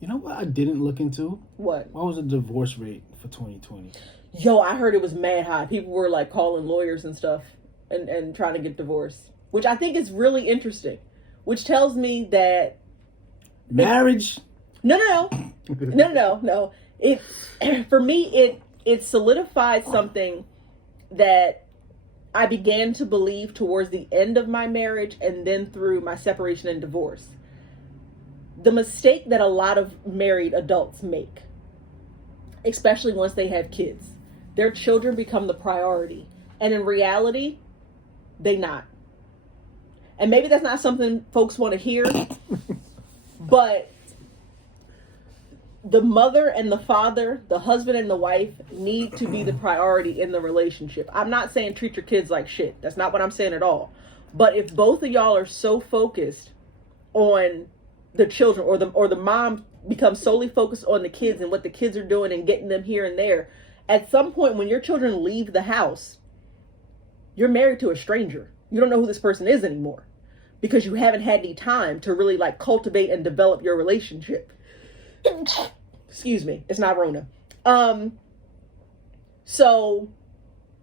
You know what I didn't look into? What? What was the divorce rate for 2020? Yo, I heard it was mad high. People were like calling lawyers and stuff and trying to get divorced, which I think is really interesting, which tells me that marriage. No. It for me it solidified something that I began to believe towards the end of my marriage and then through my separation and divorce. The mistake that a lot of married adults make, especially once they have kids, their children become the priority. And in reality, they not. And maybe that's not something folks want to hear, but the mother and the father, the husband and the wife need to be the priority in the relationship. I'm not saying treat your kids like shit. That's not what I'm saying at all. But if both of y'all are so focused on the children, or the mom becomes solely focused on the kids and what the kids are doing and getting them here and there, at some point when your children leave the house, you're married to a stranger. You don't know who this person is anymore because you haven't had any time to really like cultivate and develop your relationship. Excuse me, it's not Rona. So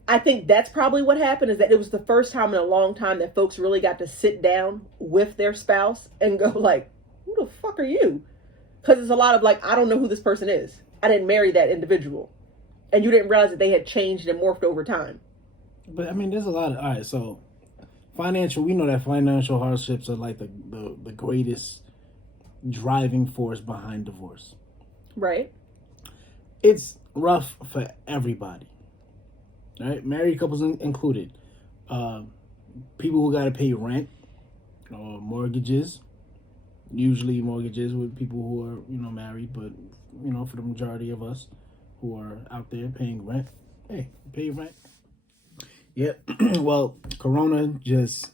I think that's probably what happened, is that it was the first time in a long time that folks really got to sit down with their spouse and go like, who the fuck are you? Because it's a lot of like, I don't know who this person is. I didn't marry that individual. And you didn't realize that they had changed and morphed over time. But I mean, there's a lot of, all right, so we know that financial hardships are like the greatest driving force behind divorce. Right. It's rough for everybody. Right? Married couples included. People who got to pay rent or mortgages. Usually mortgages with people who are, you know, married, but, you know, for the majority of us who are out there paying rent. Hey, pay rent. Yeah. Well, Corona just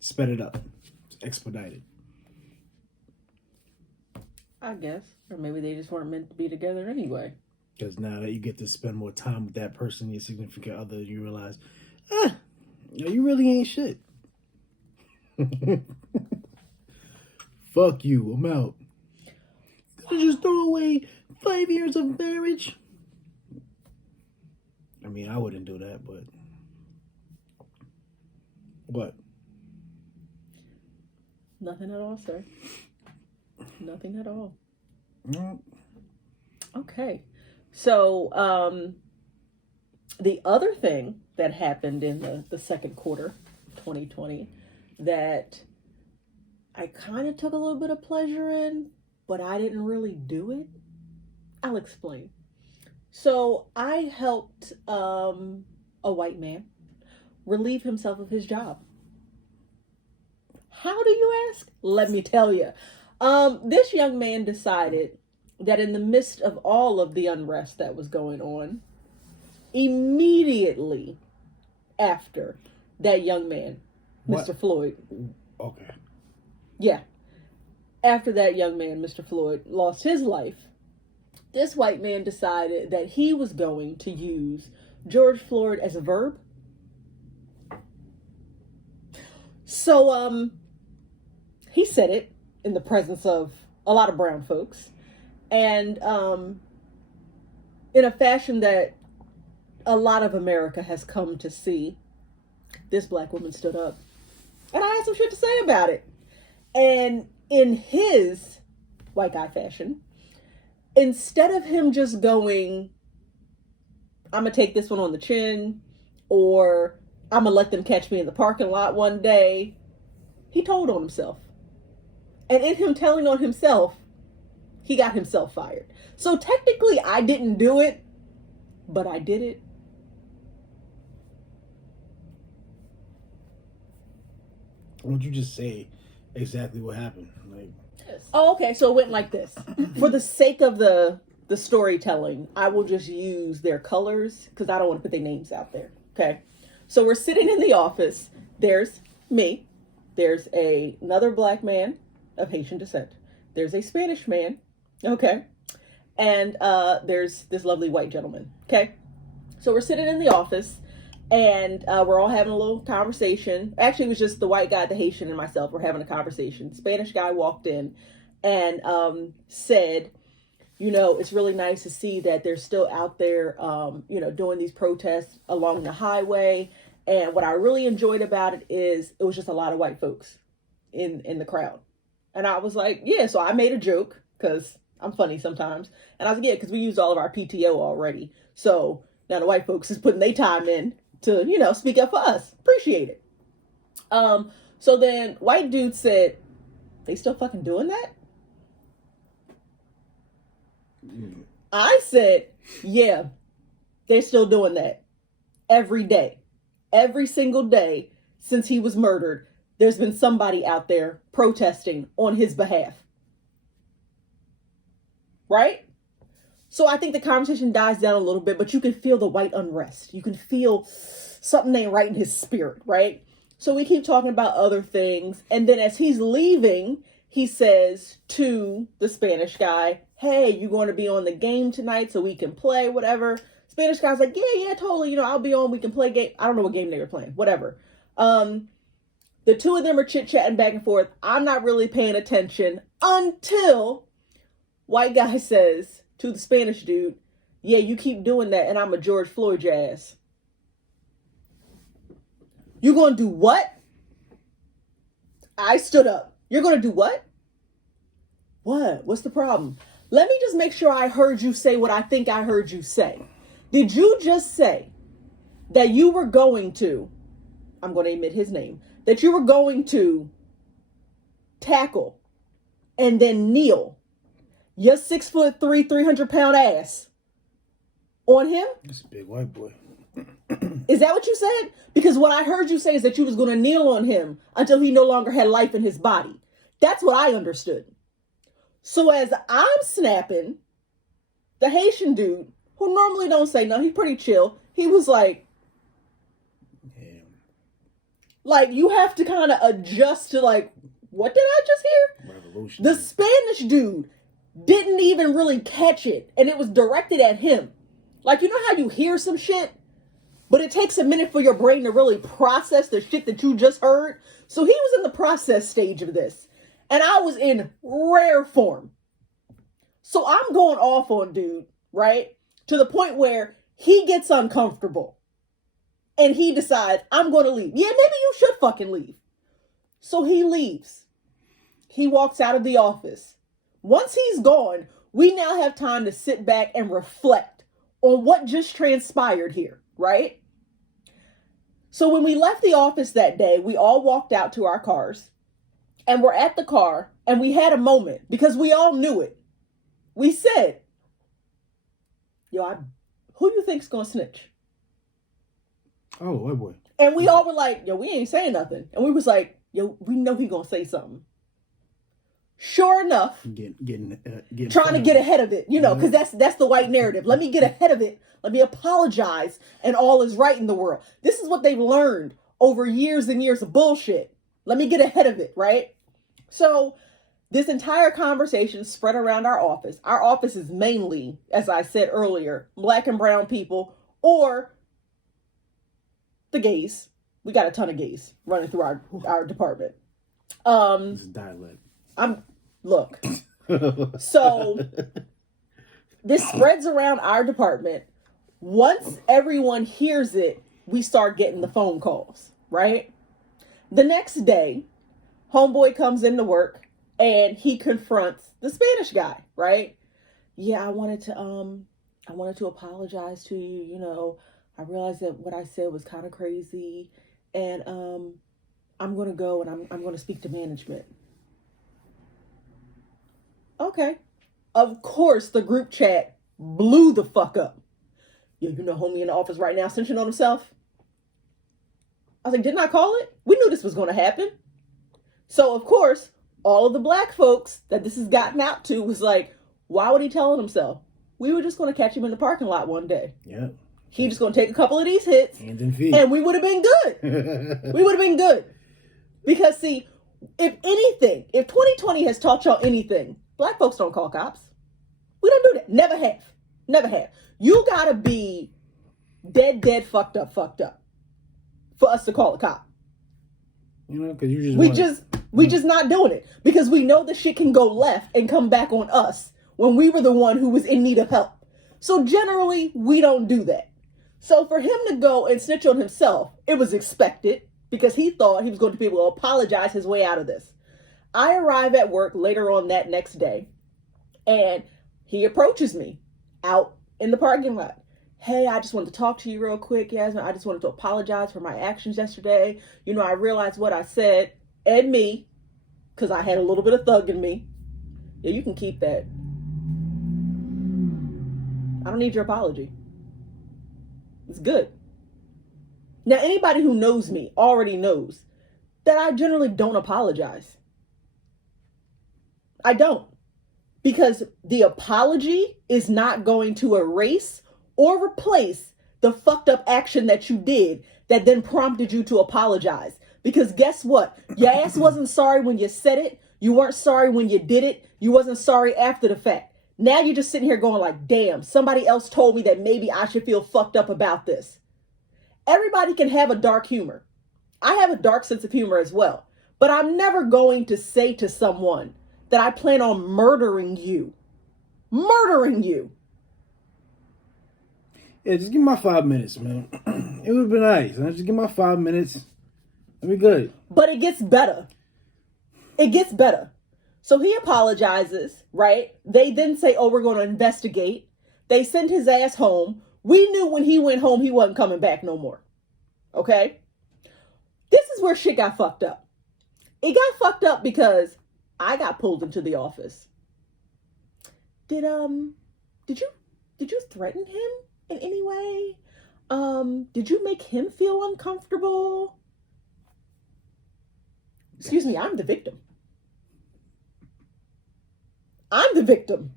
sped it up. It's expedited. I guess. Or maybe they just weren't meant to be together anyway. Because now that you get to spend more time with that person, your significant other, you realize, you really ain't shit. Fuck you, I'm out. Gonna just throw away 5 years of marriage? I mean, I wouldn't do that, but... What? Nothing at all, sir. Nothing at all. Mm. Okay. So, the other thing that happened in the second quarter, 2020, that I kind of took a little bit of pleasure in, but I didn't really do it. I'll explain. So, I helped a white man relieve himself of his job. How do you ask? Let me tell you. This young man decided that in the midst of all of the unrest that was going on, immediately after that young man, What? Mr. Floyd. Okay. Yeah. After that young man, Mr. Floyd, lost his life, this white man decided that he was going to use George Floyd as a verb. So, he said it in the presence of a lot of brown folks, and in a fashion that a lot of America has come to see. This black woman stood up, and I had some shit to say about it. And in his white guy fashion, instead of him just going, I'm gonna take this one on the chin, or I'm gonna let them catch me in the parking lot one day, he told on himself. And in him telling on himself, he got himself fired. So technically I didn't do it, but I did it. Why don't you just say exactly what happened? Like, oh, okay. So it went like this. For the sake of the storytelling, I will just use their colors because I don't want to put their names out there. Okay. So we're sitting in the office. There's me. There's another black man of Haitian descent. There's a Spanish man. Okay. And there's this lovely white gentleman. Okay. So we're sitting in the office. And we're all having a little conversation. Actually, it was just the white guy, the Haitian, and myself. We're having a conversation. Spanish guy walked in and said, you know, it's really nice to see that they're still out there, you know, doing these protests along the highway. And what I really enjoyed about it is it was just a lot of white folks in the crowd. And I was like, yeah. So I made a joke because I'm funny sometimes. And I was like, yeah, because we used all of our PTO already. So now the white folks is putting their time in to, you know, speak up for us. Appreciate it. So then white dude said, they still fucking doing that? Mm. I said, yeah, they're still doing that every day. Every single day since he was murdered, there's been somebody out there protesting on his behalf. Right? So I think the conversation dies down a little bit, but you can feel the white unrest. You can feel something ain't right in his spirit, right? So we keep talking about other things. And then as he's leaving, he says to the Spanish guy, hey, you going to be on the game tonight so we can play, whatever. Spanish guy's like, yeah, totally. You know, I'll be on. We can play game. I don't know what game they were playing, whatever. The two of them are chit-chatting back and forth. I'm not really paying attention until white guy says to the Spanish dude, yeah, you keep doing that and I'm a George Floyd your ass. You're going to do what? I stood up. You're going to do what? What? What's the problem? Let me just make sure I heard you say what I think I heard you say. Did you just say that you were going to, I'm going to admit his name, that you were going to tackle and then kneel your 6'3", 300-pound ass on him? This big white boy. Is that what you said? Because what I heard you say is that you was going to kneel on him until he no longer had life in his body. That's what I understood. So as I'm snapping, the Haitian dude, who normally don't say nothing, he's pretty chill, he was like, damn. Like, you have to kind of adjust to like, what did I just hear? Revolution. The Spanish dude didn't even really catch it, and it was directed at him. Like, you know how you hear some shit, but it takes a minute for your brain to really process the shit that you just heard? So he was in the process stage of this, and I was in rare form. So I'm going off on dude, right? To the point where he gets uncomfortable, and he decides, I'm going to leave. Yeah, maybe you should fucking leave. So he leaves. He walks out of the office. Once he's gone, we now have time to sit back and reflect on what just transpired here, right? So when we left the office that day, we all walked out to our cars, and we're at the car, and we had a moment because we all knew it. We said, yo, who you think's gonna snitch? Oh, white boy. And we all were like, yo, we ain't saying nothing. And we was like, yo, we know he gonna say something. Sure enough, getting trying to get ahead of it, because that's the white narrative. Let me get ahead of it. Let me apologize, and all is right in the world. This is what they've learned over years and years of bullshit. Let me get ahead of it, right? So this entire conversation spread around our office. Our office is mainly, as I said earlier, Black and brown people or the gays. We got a ton of gays running through our department. This is dialect. Look. So this spreads around our department. Once everyone hears it, we start getting the phone calls, right? The next day, homeboy comes into work and he confronts the Spanish guy, right? Yeah, I wanted to apologize to you. I realized that what I said was kind of crazy, and I'm going to go and I'm going to speak to management. Okay. Of course, the group chat blew the fuck up. Yeah, homie in the office right now snitching on himself. I was like, didn't I call it? We knew this was going to happen. So, of course, all of the Black folks that this has gotten out to was like, why would he tell on himself? We were just going to catch him in the parking lot one day. Yeah. He just going to take a couple of these hits. Hands and feet. And we would have been good. We would have been good. Because, see, if 2020 has taught y'all anything, Black folks don't call cops. We don't do that. Never have. Never have. You got to be dead, fucked up for us to call a cop. Because you we just not doing it because we know the shit can go left and come back on us when we were the one who was in need of help. So generally, we don't do that. So for him to go and snitch on himself, it was expected because he thought he was going to be able to apologize his way out of this. I arrive at work later on that next day, and he approaches me out in the parking lot. Hey, I just wanted to talk to you real quick, Yasmin. I just wanted to apologize for my actions yesterday. I realized what I said, and me, because I had a little bit of thug in me. Yeah, you can keep that. I don't need your apology. It's good. Now, anybody who knows me already knows that I generally don't apologize. I don't. Because the apology is not going to erase or replace the fucked up action that you did that then prompted you to apologize. Because guess what? Your ass wasn't sorry when you said it. You weren't sorry when you did it. You wasn't sorry after the fact. Now you're just sitting here going like, damn, somebody else told me that maybe I should feel fucked up about this. Everybody can have a dark humor. I have a dark sense of humor as well. But I'm never going to say to someone that I plan on murdering you. Murdering you. Yeah, just give me my 5 minutes, man. It would have been nice. Just give me my 5 minutes. It'll be good. But it gets better. It gets better. So he apologizes, right? They then say, oh, we're going to investigate. They send his ass home. We knew when he went home, he wasn't coming back no more. Okay? This is where shit got fucked up. It got fucked up because I got pulled into the office. Did you threaten him in any way? Did you make him feel uncomfortable? Excuse me, I'm the victim. I'm the victim.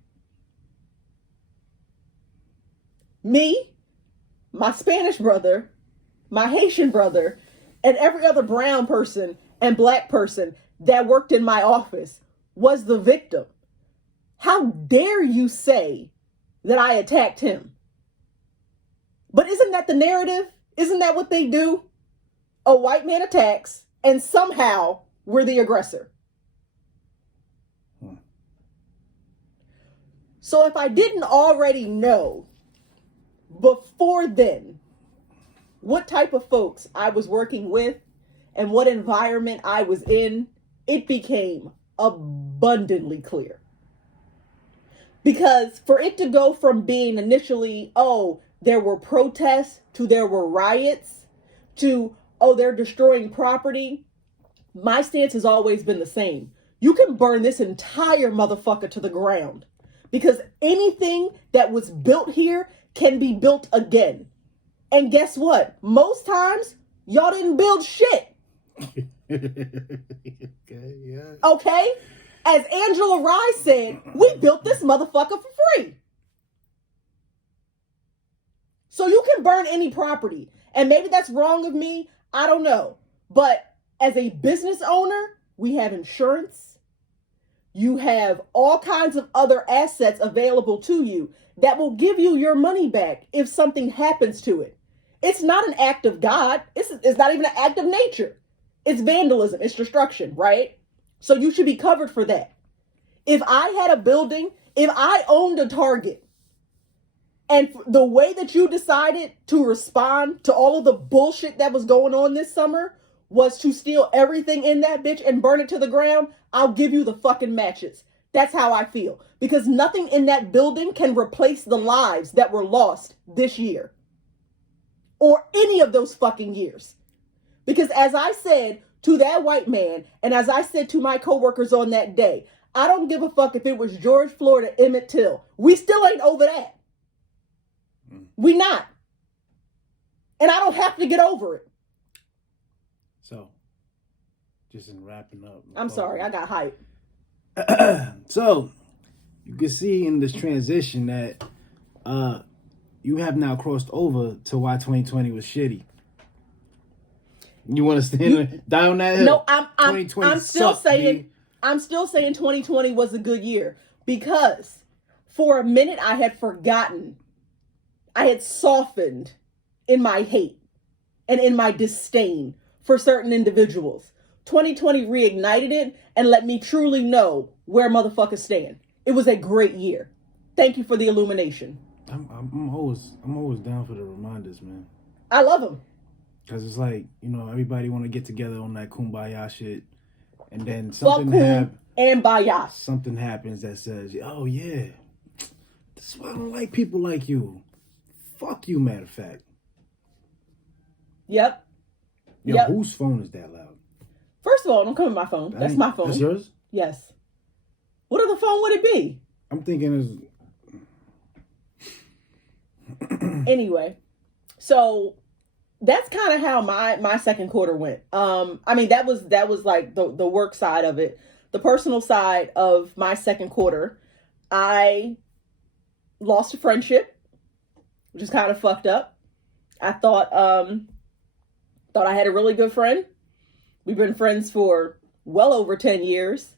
Me, my Spanish brother, my Haitian brother, and every other brown person and Black person that worked in my office was the victim. How dare you say that I attacked him? But isn't that the narrative? Isn't that what they do? A white man attacks, and somehow we're the aggressor. So if I didn't already know before then what type of folks I was working with and what environment I was in, it became abundantly clear. Because for it to go from being initially, oh, there were protests, to there were riots, to, oh, they're destroying property, my stance has always been the same. You can burn this entire motherfucker to the ground. Because anything that was built here can be built again. And guess what? Most times, y'all didn't build shit. Okay, yeah. Okay? as Angela Rye said, we built this motherfucker for free. So you can burn any property. And maybe that's wrong of me. I don't know. But as a business owner, we have insurance. You have all kinds of other assets available to you that will give you your money back if something happens to it. It's not an act of God. It's not even an act of nature. It's vandalism. It's destruction, right? So you should be covered for that. If I had a building, if I owned a Target, and the way that you decided to respond to all of the bullshit that was going on this summer was to steal everything in that bitch and burn it to the ground, I'll give you the fucking matches. That's how I feel. Because nothing in that building can replace the lives that were lost this year. Or any of those fucking years. Because as I said to that white man, and as I said to my coworkers on that day, I don't give a fuck if it was George Floyd or Emmett Till. We still ain't over that. We not. And I don't have to get over it. So, just in wrapping up. I'm sorry, I got hype. So, you can see in this transition that you have now crossed over to why 2020 was shitty. You want to stand down that hill? No, I'm still saying I'm still saying 2020 was a good year because for a minute I had forgotten. I had softened in my hate and in my disdain for certain individuals. 2020 reignited it and let me truly know where motherfuckers stand. It was a great year. Thank you for the illumination. I'm always down for the reminders, man. I love them. Cause it's like, you know, everybody want to get together on that kumbaya shit, and then something happens that says, "Oh yeah, this is why I don't like people like you." Fuck you, matter of fact. Yep. Yo, whose phone is that loud? First of all, don't come in my phone. That's my phone. That's yours? Yes. What other phone would it be? I'm thinking Anyway, so that's kind of how my second quarter went. I mean, that was like the work side of it. The personal side of my second quarter, I lost a friendship, which is kind of fucked up. I thought I had a really good friend. We've been friends for well over 10 years.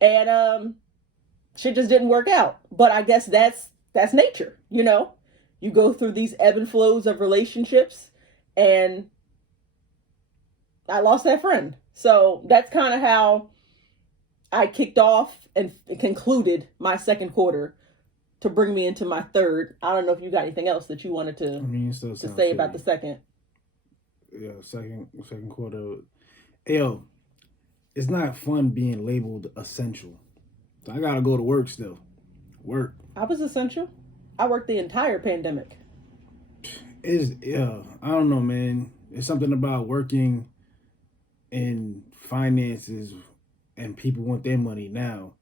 And shit just didn't work out. But I guess that's nature, you know? You go through these ebb and flows of relationships, and I lost that friend. So that's kind of how I kicked off and concluded my second quarter to bring me into my third. I don't know if you got anything else that you wanted to say about the second. Yeah, second quarter. Yo, it's not fun being labeled essential. So I gotta go to work still. Work. I was essential. I worked the entire pandemic. I don't know, man. It's something about working in finances and people want their money now.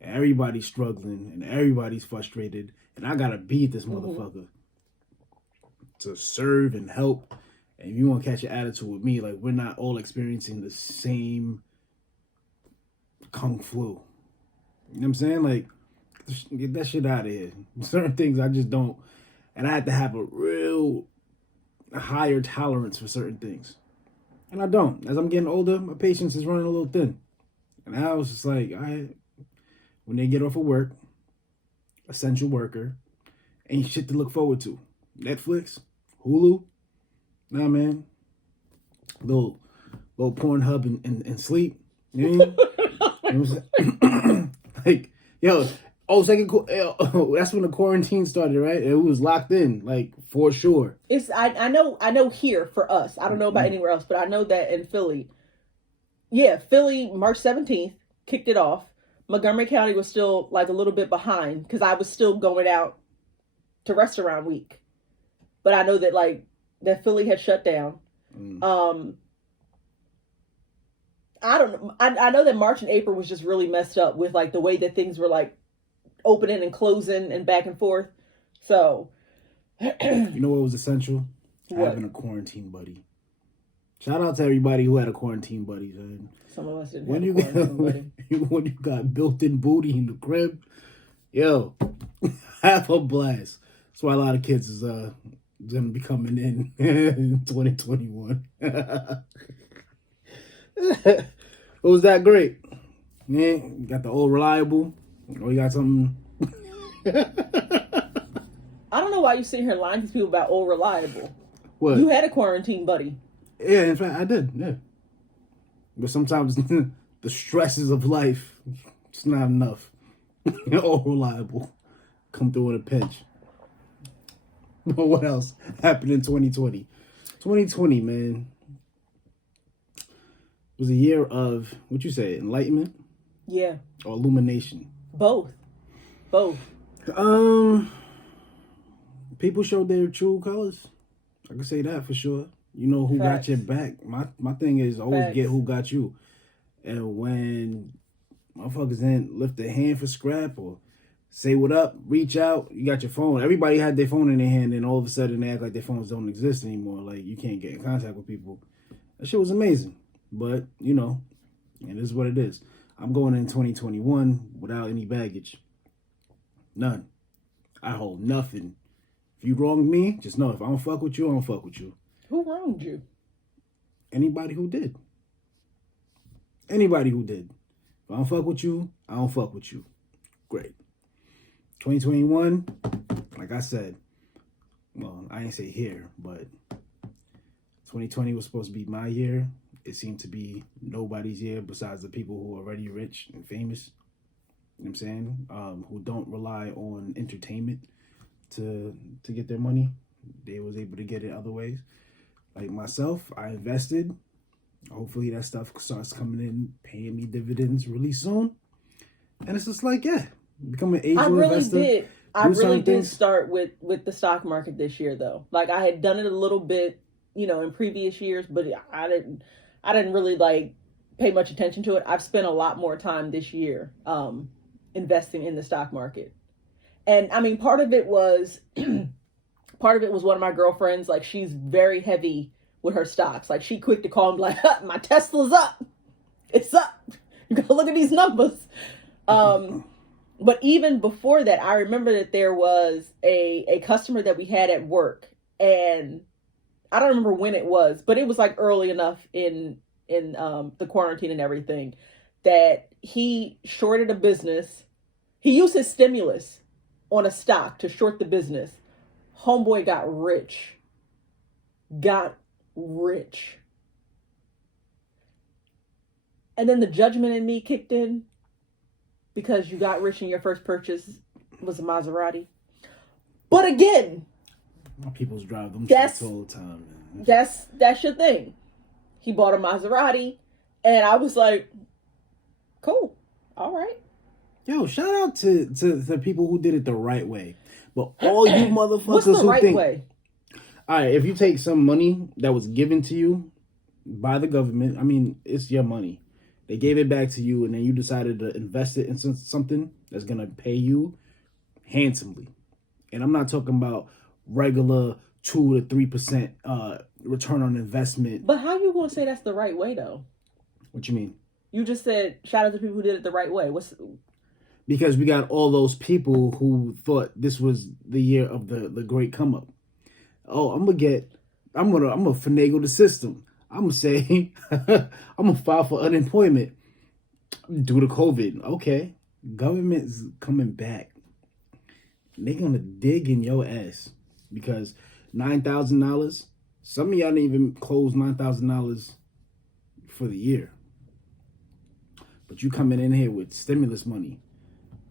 And everybody's struggling and everybody's frustrated. And I gotta beat this motherfucker to serve and help. And if you want to catch an attitude with me, like, we're not all experiencing the same kung flu. You know what I'm saying? Like, get that shit out of here. Certain things I just don't. And I had to have a real higher tolerance for certain things. And I don't. As I'm getting older, my patience is running a little thin. And I was just like, when they get off of work, essential worker, ain't shit to look forward to. Netflix, Hulu, nah, man. Little Pornhub and sleep. You know what I mean? Like, yo, that's when the quarantine started, right? It was locked in, like, for sure. I know here for us. I don't know about anywhere else, but I know that in Philly. Yeah, Philly, March 17th, kicked it off. Montgomery County was still like a little bit behind because I was still going out to restaurant week. But I know that that Philly had shut down. I don't know. I know that March and April was just really messed up with like the way that things were like opening and closing and back and forth. So you know what was essential? What? Having a quarantine buddy. Shout out to everybody who had a quarantine buddy. Man. Some of us didn't When have a you quarantine buddy. when you got built-in booty in the crib, yo, have a blast. That's why a lot of kids is gonna be coming in 2021. It was that great. Yeah, you got the old reliable. Or you got something. I don't know why you sitting here lying to people about old reliable. What? You had a quarantine buddy. Yeah, in fact, I did. Yeah, but sometimes the stresses of life, it's not enough. Old reliable, come through in a pinch. But what else happened in 2020? 2020, man, was a year of what you say, enlightenment. Yeah. Or illumination. Both. People showed their true colors. I can say that for sure. You know who Facts. got your back. My thing is always Facts. get who got you. And when motherfuckers didn't lift their hand for scrap or say what up, reach out, you got your phone. Everybody had their phone in their hand, and all of a sudden they act like their phones don't exist anymore. Like you can't get in contact with people. That shit was amazing. But, you know, it is what it is. I'm going in 2021 without any baggage. None. I hold nothing. If you wronged me, just know if I don't fuck with you, I don't fuck with you. Who wronged you? Anybody who did. Anybody who did. If I don't fuck with you, I don't fuck with you. Great. 2021, like I said, well, I ain't say here, but 2020 was supposed to be my year. It seemed to be nobody's year besides the people who are already rich and famous. You know what I'm saying? Who don't rely on entertainment to get their money. They was able to get it other ways. Like myself, I invested. Hopefully that stuff starts coming in, paying me dividends really soon. And it's just like, yeah, become an angel investor. I really did start with the stock market this year, though. Like I had done it a little bit, you know, in previous years, but I didn't really like pay much attention to it. I've spent a lot more time this year investing in the stock market. And I mean, part of it was one of my girlfriends. Like she's very heavy with her stocks. Like she quick to call and be like, my Tesla's up. It's up. You gotta look at these numbers. But even before that, I remember that there was a customer that we had at work, and I don't remember when it was, but it was like early enough in the quarantine and everything that he shorted a business. He used his stimulus on a stock to short the business. Homeboy got rich. And then the judgment in me kicked in because you got rich and your first purchase was a Maserati. But again, people's drive them shits all the time, man. That's your thing. He bought a Maserati, and I was like, cool, all right. Yo, shout out to the people who did it the right way. But all you motherfuckers What's the who right think, way? All right, if you take some money that was given to you by the government, I mean, it's your money. They gave it back to you, and then you decided to invest it in something that's going to pay you handsomely. And I'm not talking about regular 2 to 3% return on investment. But how you going to say that's the right way, though? What you mean? You just said, shout out to people who did it the right way. Because we got all those people who thought this was the year of the great come up. Oh, I'm gonna finagle the system. I'm gonna say I'm gonna file for unemployment due to COVID. Okay, government's coming back. They gonna dig in your ass because $9,000. Some of y'all didn't even close $9,000 for the year, but you coming in here with stimulus money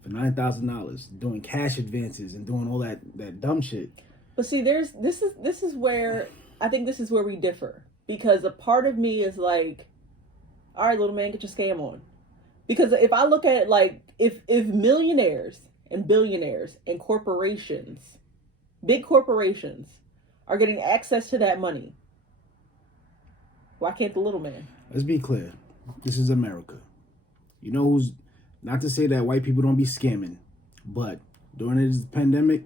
for $9,000, doing cash advances and doing all that dumb shit. But see, this is where I think this is where we differ, because a part of me is like, all right, little man, get your scam on. Because if I look at it like if millionaires and billionaires and corporations, big corporations, are getting access to that money, why can't the little man? Let's be clear. This is America. You know who's, not to say that white people don't be scamming, but during this pandemic,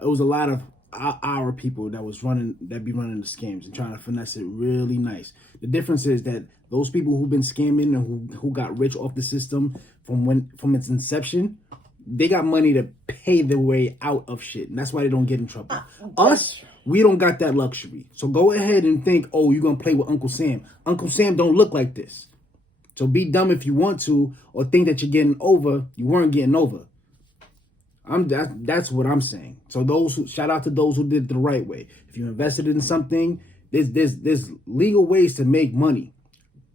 it was a lot of our people that be running the scams and trying to finesse it really nice. The difference is that those people who've been scamming and who got rich off the system from its inception, they got money to pay their way out of shit, and that's why they don't get in trouble. Us, we don't got that luxury. So go ahead and think, oh, you're gonna play with Uncle Sam. Uncle Sam don't look like this. So be dumb if you want to, or think that you're getting over. You weren't getting over. That's what I'm saying. So shout out to those who did it the right way. If you invested in something, there's legal ways to make money,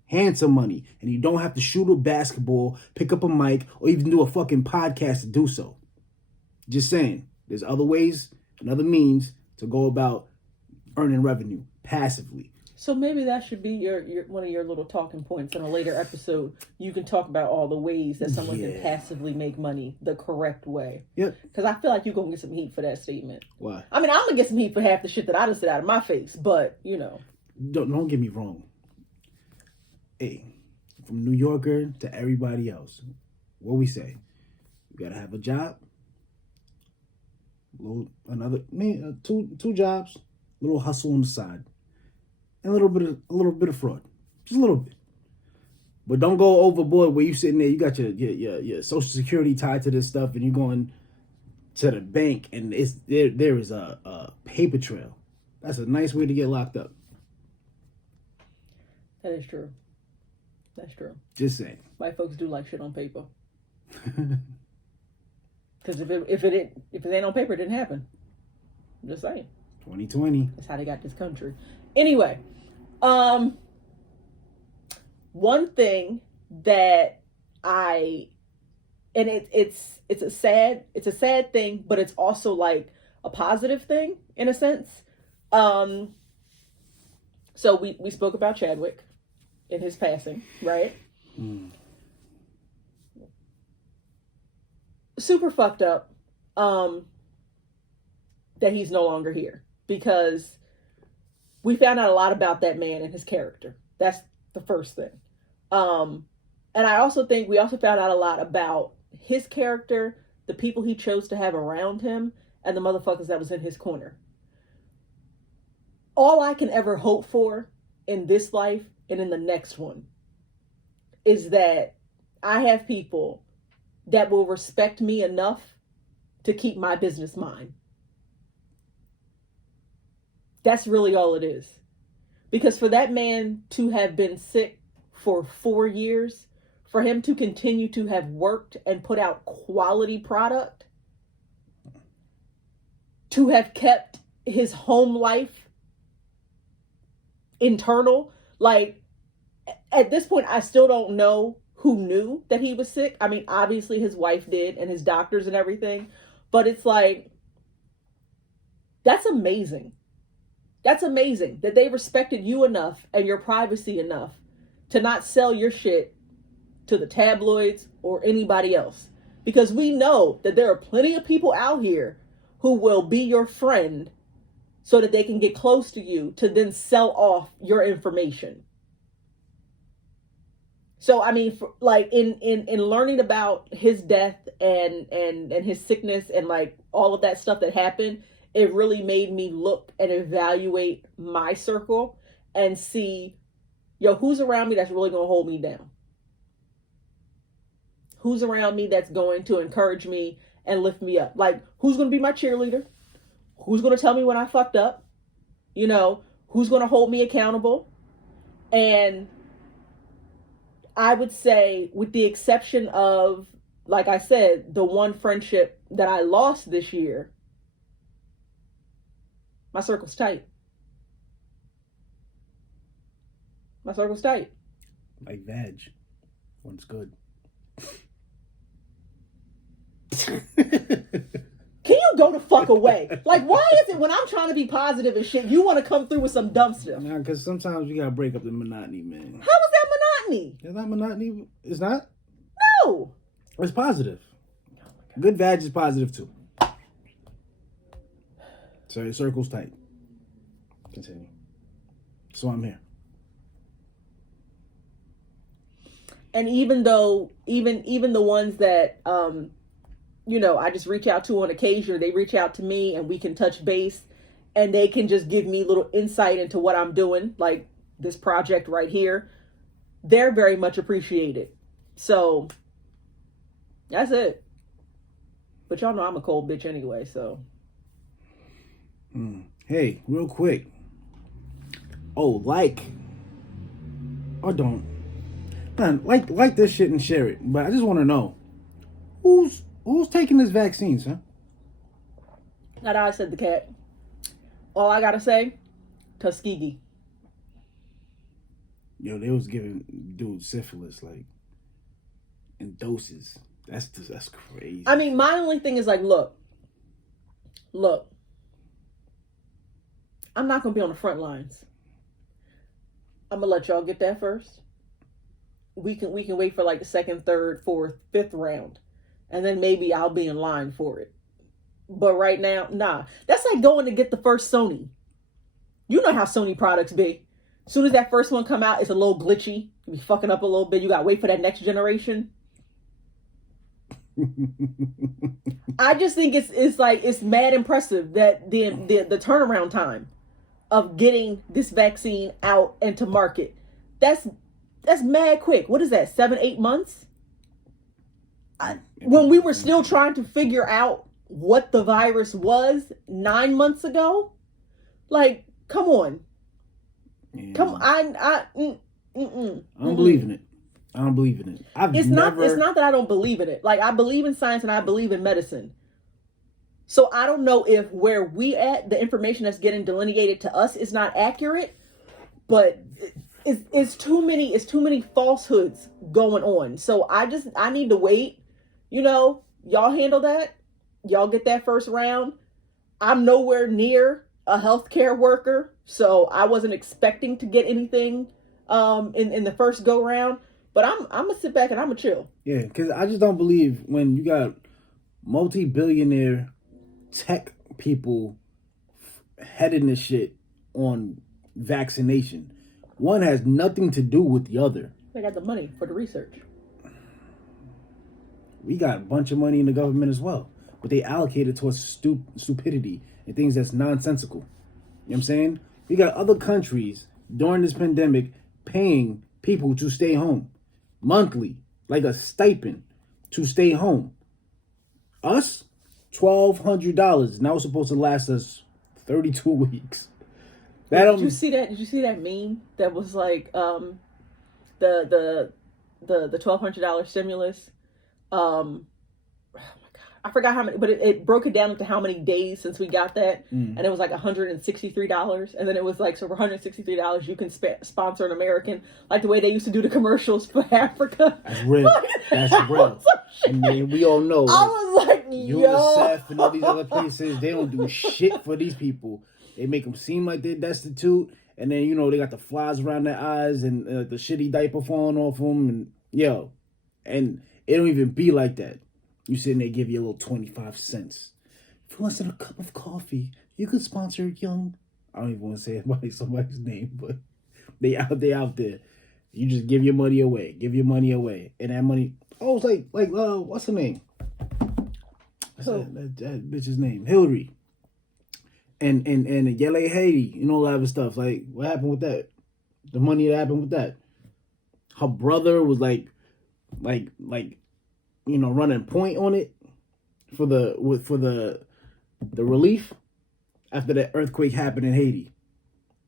handsome money, and you don't have to shoot a basketball, pick up a mic, or even do a fucking podcast to do so. Just saying, there's other ways and other means to go about earning revenue passively. So maybe that should be your one of your little talking points in a later episode. You can talk about all the ways that someone can passively make money the correct way. Yep. Because I feel like you're going to get some heat for that statement. Why? I mean, I'm going to get some heat for half the shit that I just said out of my face, but, you know. Don't get me wrong. Hey, from New Yorker to everybody else, what we say? You got to have a job. Two jobs, a little hustle on the side. And a little bit of fraud, just a little bit, but don't go overboard where you sitting there. You got your Social Security tied to this stuff, and you're going to the bank, and there is a paper trail. That's a nice way to get locked up. That is true. That's true. Just saying. White folks do like shit on paper. Because if it ain't on paper, it didn't happen. I'm just saying. 2020. That's how they got this country. Anyway, one thing that it's a sad thing, but it's also like a positive thing in a sense. So we spoke about Chadwick in his passing, right? Super fucked up, that he's no longer here, because we found out a lot about that man and his character. That's the first thing. And I also think we also found out a lot about his character, the people he chose to have around him, and the motherfuckers that was in his corner. All I can ever hope for in this life and in the next one is that I have people that will respect me enough to keep my business mine. That's really all it is. Because for that man to have been sick for 4 years, for him to continue to have worked and put out quality product, to have kept his home life internal, like, at this point, I still don't know who knew that he was sick. I mean, obviously his wife did and his doctors and everything, but it's like, that's amazing. That's amazing that they respected you enough and your privacy enough to not sell your shit to the tabloids or anybody else. Because we know that there are plenty of people out here who will be your friend so that they can get close to you to then sell off your information. So, I mean, like in learning about his death and his sickness and like all of that stuff that happened, it really made me look and evaluate my circle and see, who's around me that's really going to hold me down? Who's around me that's going to encourage me and lift me up? Like, who's going to be my cheerleader? Who's going to tell me when I fucked up? Who's going to hold me accountable? And I would say, with the exception of, like I said, the one friendship that I lost this year, my circle's tight. My circle's tight. Like veg. One's good. Can you go the fuck away? Like, why is it when I'm trying to be positive and shit, you want to come through with some dumb stuff? Nah, because sometimes you gotta break up the monotony, man. How is that monotony? It's not monotony. It's not? No. It's positive. Good veg is positive too. So your circle's tight. Continue. So I'm here. And even though, even the ones that I just reach out to on occasion, or they reach out to me and we can touch base, and they can just give me little insight into what I'm doing, like this project right here. They're very much appreciated. So that's it. But y'all know I'm a cold bitch anyway, so. Hey, real quick. Oh, or don't. Man, like this shit and share it. But I just want to know, who's taking this vaccine, son? That I said the cat. All I gotta say, Tuskegee. Yo, they was giving dude syphilis like in doses. That's crazy. I mean, my only thing is like, look. I'm not gonna be on the front lines. I'm gonna let y'all get that first. We can wait for like the second, third, fourth, fifth round, and then maybe I'll be in line for it. But right now, nah. That's like going to get the first Sony. You know how Sony products be. As soon as that first one come out, it's a little glitchy. You be fucking up a little bit. You gotta wait for that next generation. I just think it's mad impressive that the turnaround time of getting this vaccine out and to market. That's mad quick. What is that? 7-8 months? When we were still trying to figure out what the virus was 9 months ago, like, come on. Yeah. Come on. I don't believe in it. I don't believe in it. It's not that I don't believe in it. Like, I believe in science and I believe in medicine. So I don't know if where we at, the information that's getting delineated to us is not accurate, but it's too many falsehoods going on. So I need to wait. Y'all handle that. Y'all get that first round. I'm nowhere near a healthcare worker, so I wasn't expecting to get anything in the first go round. But I'm gonna sit back and I'm gonna chill. Yeah, because I just don't believe when you got multi-billionaire tech people heading this shit on vaccination. One has nothing to do with the other. They got the money for the research. We got a bunch of money in the government as well, but they allocate it towards stupidity and things that's nonsensical. You know what I'm saying? We got other countries during this pandemic paying people to stay home monthly, like a stipend to stay home. Us, $1,200. Now it's supposed to last us 32 weeks. Did you see that? Did you see that meme that was like the $1,200 stimulus? Oh my God, I forgot how many, but it broke it down into how many days since we got that, and it was like $163, and then it was like, so for $163 you can sponsor an American, like the way they used to do the commercials for Africa. That's real. That's real. And then we all know. I was like, UNICEF and all these other places, they don't do shit for these people. They make them seem like they're destitute, and then they got the flies around their eyes and the shitty diaper falling off them, and it don't even be like that. You sitting there, give you a little 25 cents. For less than a cup of coffee, you could sponsor young. I don't even want to say somebody's name, but they out there. You just give your money away. And that money, it's like what's her name? What's that bitch's name? Hillary. And Yele Haiti, all that other stuff. Like, what happened with that? The money that happened with that. Her brother was like running point on it for the relief after that earthquake happened in Haiti.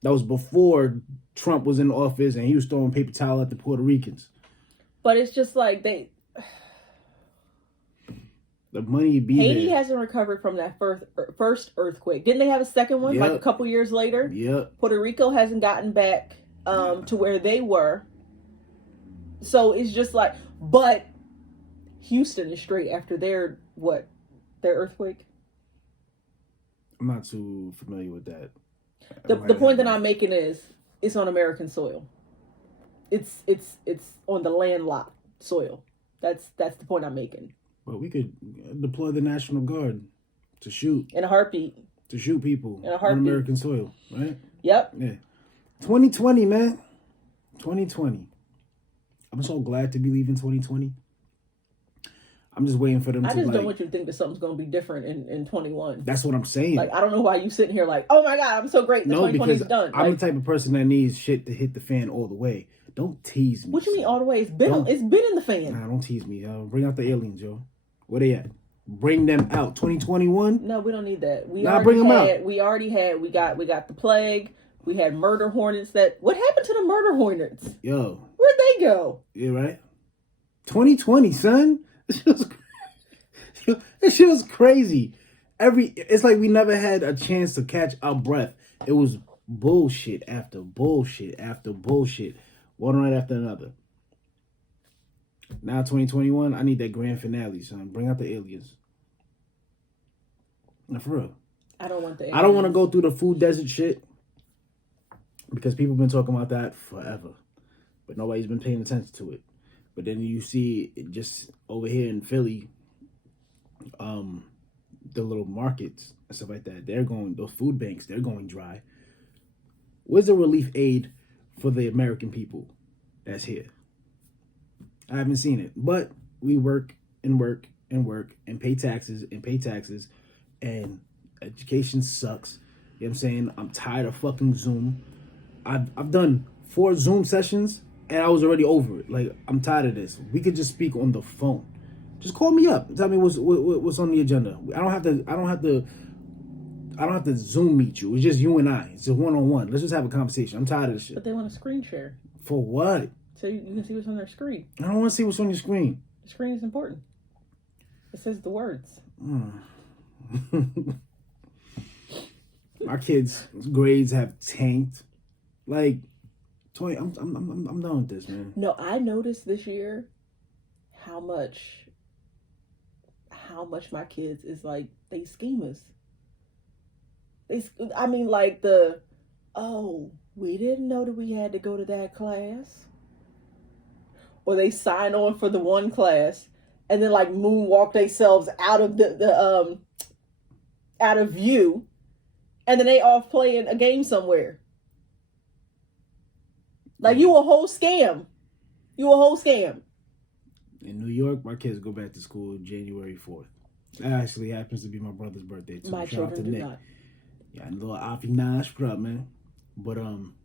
That was before Trump was in office and he was throwing paper towel at the Puerto Ricans. But it's just like the money be Haiti there. hasn't recovered from that first earthquake. Didn't they have a second one like a couple years later? Yep. Puerto Rico hasn't gotten back to where they were. So it's just like, but Houston is straight after their earthquake. I'm not too familiar with that. The point that I'm making is it's on American soil. It's on the landlocked soil. That's the point I'm making. But we could deploy the National Guard to shoot. In a heartbeat. To shoot people in a heartbeat. On American soil, right? Yep. Yeah. 2020, man. 2020. I'm so glad to be leaving 2020. I'm just waiting for them I to just don't want you to think that something's going to be different in 21. That's what I'm saying. Like, I don't know why you sitting here like, oh my God, I'm so great. The 2020 is done. I'm the type of person that needs shit to hit the fan all the way. Don't tease me. What you mean all the way? It's been in the fan. Nah, don't tease me. Bring out the aliens, yo. Where they at? Bring them out. 2021. No, we don't need that. We already had. We got the plague. We had murder hornets. What happened to the murder hornets? Yo, where'd they go? Yeah, right. 2020, son. This shit was crazy. It's like we never had a chance to catch our breath. It was bullshit after bullshit after bullshit, one right after another. Now 2021, I need that grand finale, son. Bring out the aliens. Now, for real. I don't want the aliens. I don't want to go through the food desert shit because people have been talking about that forever, but nobody's been paying attention to it. But then you see it just over here in Philly, the little markets and stuff like that, those food banks, they're going dry. Where's the relief aid for the American people that's here? I haven't seen it, but we work and work and work and pay taxes and education sucks. You know what I'm saying? I'm tired of fucking Zoom. I've done 4 Zoom sessions and I was already over it. Like, I'm tired of this. We could just speak on the phone. Just call me up. Tell me what's on the agenda. I don't have to Zoom meet you. It's just you and I. It's a one-on-one. Let's just have a conversation. I'm tired of this shit. But they want a screen share. For what? So you can see what's on their screen. I don't want to see what's on your screen. The screen is important. It says the words. My kids' grades have tanked. Like, I'm done with this, man. No, I noticed this year how much my kids is like, they schemers. We didn't know that we had to go to that class. Or they sign on for the one class and then like moonwalk themselves out of out of view, and then they off playing a game somewhere. Like, you a whole scam. In New York, my kids go back to school January 4th. That actually happens to be my brother's birthday too. My children do not. Yeah, a little affinage scrub, man. But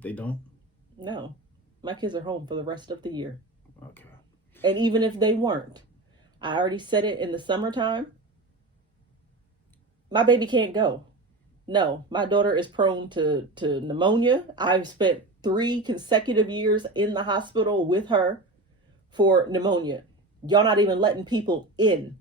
they don't. No, my kids are home for the rest of the year. Okay. And even if they weren't, I already said it in the summertime. My baby can't go. No, my daughter is prone to pneumonia. I've spent 3 consecutive years in the hospital with her for pneumonia. Y'all not even letting people in.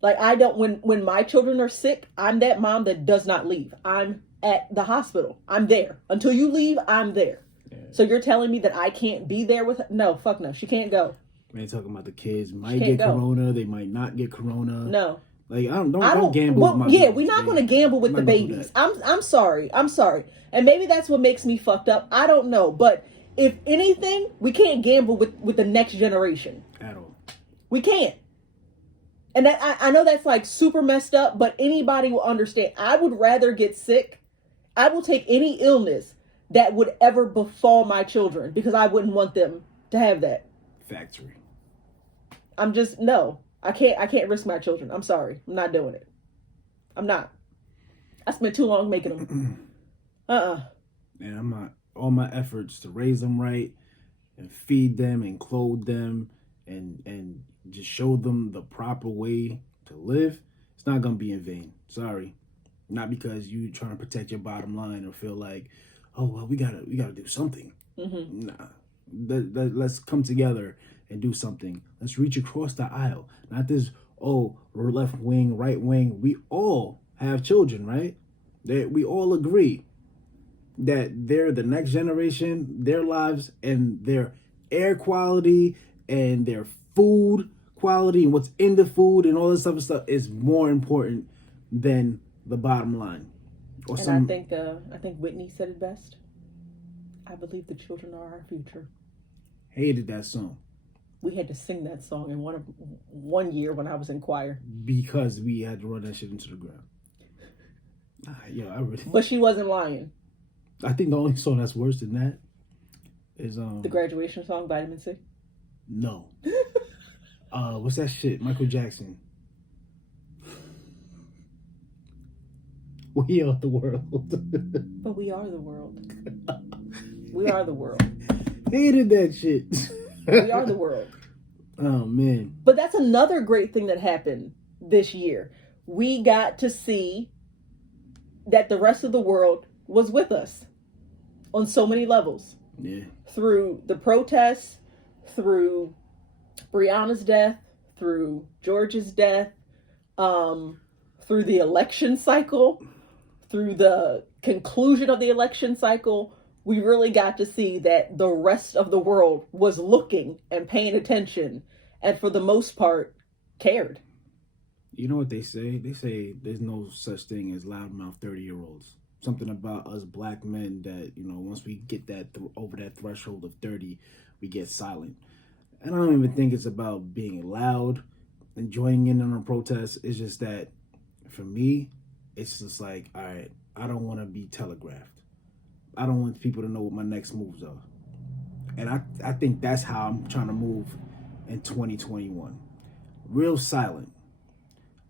Like, when my children are sick, I'm that mom that does not leave. I'm at the hospital. I'm there. Until you leave, I'm there. Yeah. So you're telling me that I can't be there with her? No, fuck no. She can't go. Man, talking about the kids might get corona. They might not get corona. No. Like, don't gamble with my babies. We're not going to gamble with the babies. I'm sorry. And maybe that's what makes me fucked up. I don't know. But if anything, we can't gamble with the next generation. At all. We can't. And I know that's like super messed up, but anybody will understand. I would rather get sick. I will take any illness that would ever befall my children because I wouldn't want them to have that. Factory. No. I can't risk my children. I'm sorry. I'm not doing it. I'm not. I spent too long making them. And I'm not. All my efforts to raise them right and feed them and clothe them and just show them the proper way to live, it's not going to be in vain. Sorry. Not because you trying to protect your bottom line or feel like, oh, well, we gotta do something. Mm-hmm. Nah. Let's come together and do something. Let's reach across the aisle. Not this, left wing, right wing. We all have children, right? We all agree that they're the next generation, their lives and their air quality and their food quality and what's in the food and all this other stuff is more important than the bottom line. I think Whitney said it best. I believe the children are our future. Hated that song. We had to sing that song in one year when I was in choir. Because we had to run that shit into the ground. But she wasn't lying. I think the only song that's worse than that is the graduation song, Vitamin C. No. What's that shit? Michael Jackson. We are the world. But we are the world. We are the world. Hated that shit. We are the world. Oh, man. But that's another great thing that happened this year. We got to see that the rest of the world was with us on so many levels. Yeah. Through the protests, through Breonna's death, through George's death, through the election cycle, through the conclusion of the election cycle. We really got to see that the rest of the world was looking and paying attention, and for the most part, cared. You know what they say? They say there's no such thing as loudmouth 30-year-olds. Something about us black men that, once we get that over that threshold of 30, we get silent. And I don't even think it's about being loud and joining in on a protest. It's just that, for me, it's just like, all right, I don't want to be telegraphed. I don't want people to know what my next moves are. And I think that's how I'm trying to move in 2021. Real silent.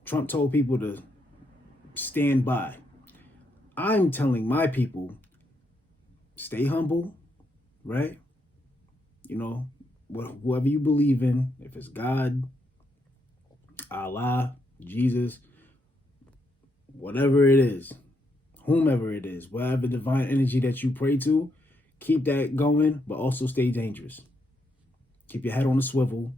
Trump told people to stand by. I'm telling my people, stay humble, right? Whoever you believe in, if it's God, Allah, Jesus, whatever it is, whomever it is, whatever divine energy that you pray to, keep that going, but also stay dangerous. Keep your head on a swivel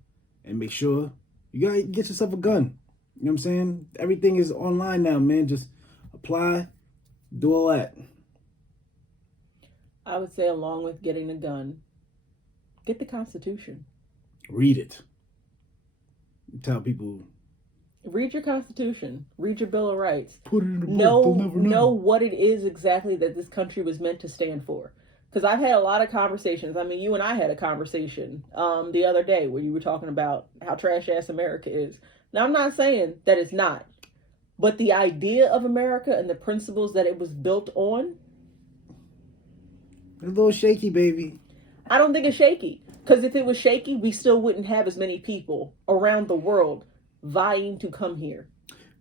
and make sure you gotta get yourself a gun. You know what I'm saying? Everything is online now, man. Just apply, do all that. I would say, along with getting a gun, get the Constitution. Read it. Tell people. Read your Constitution. Read your Bill of Rights. Put it in the book. Know what it is exactly that this country was meant to stand for. Because I've had a lot of conversations. I mean, you and I had a conversation the other day where you were talking about how trash ass America is. Now, I'm not saying that it's not. But the idea of America and the principles that it was built on, a little shaky, baby. I don't think it's shaky. Because if it was shaky, we still wouldn't have as many people around the world vying to come here.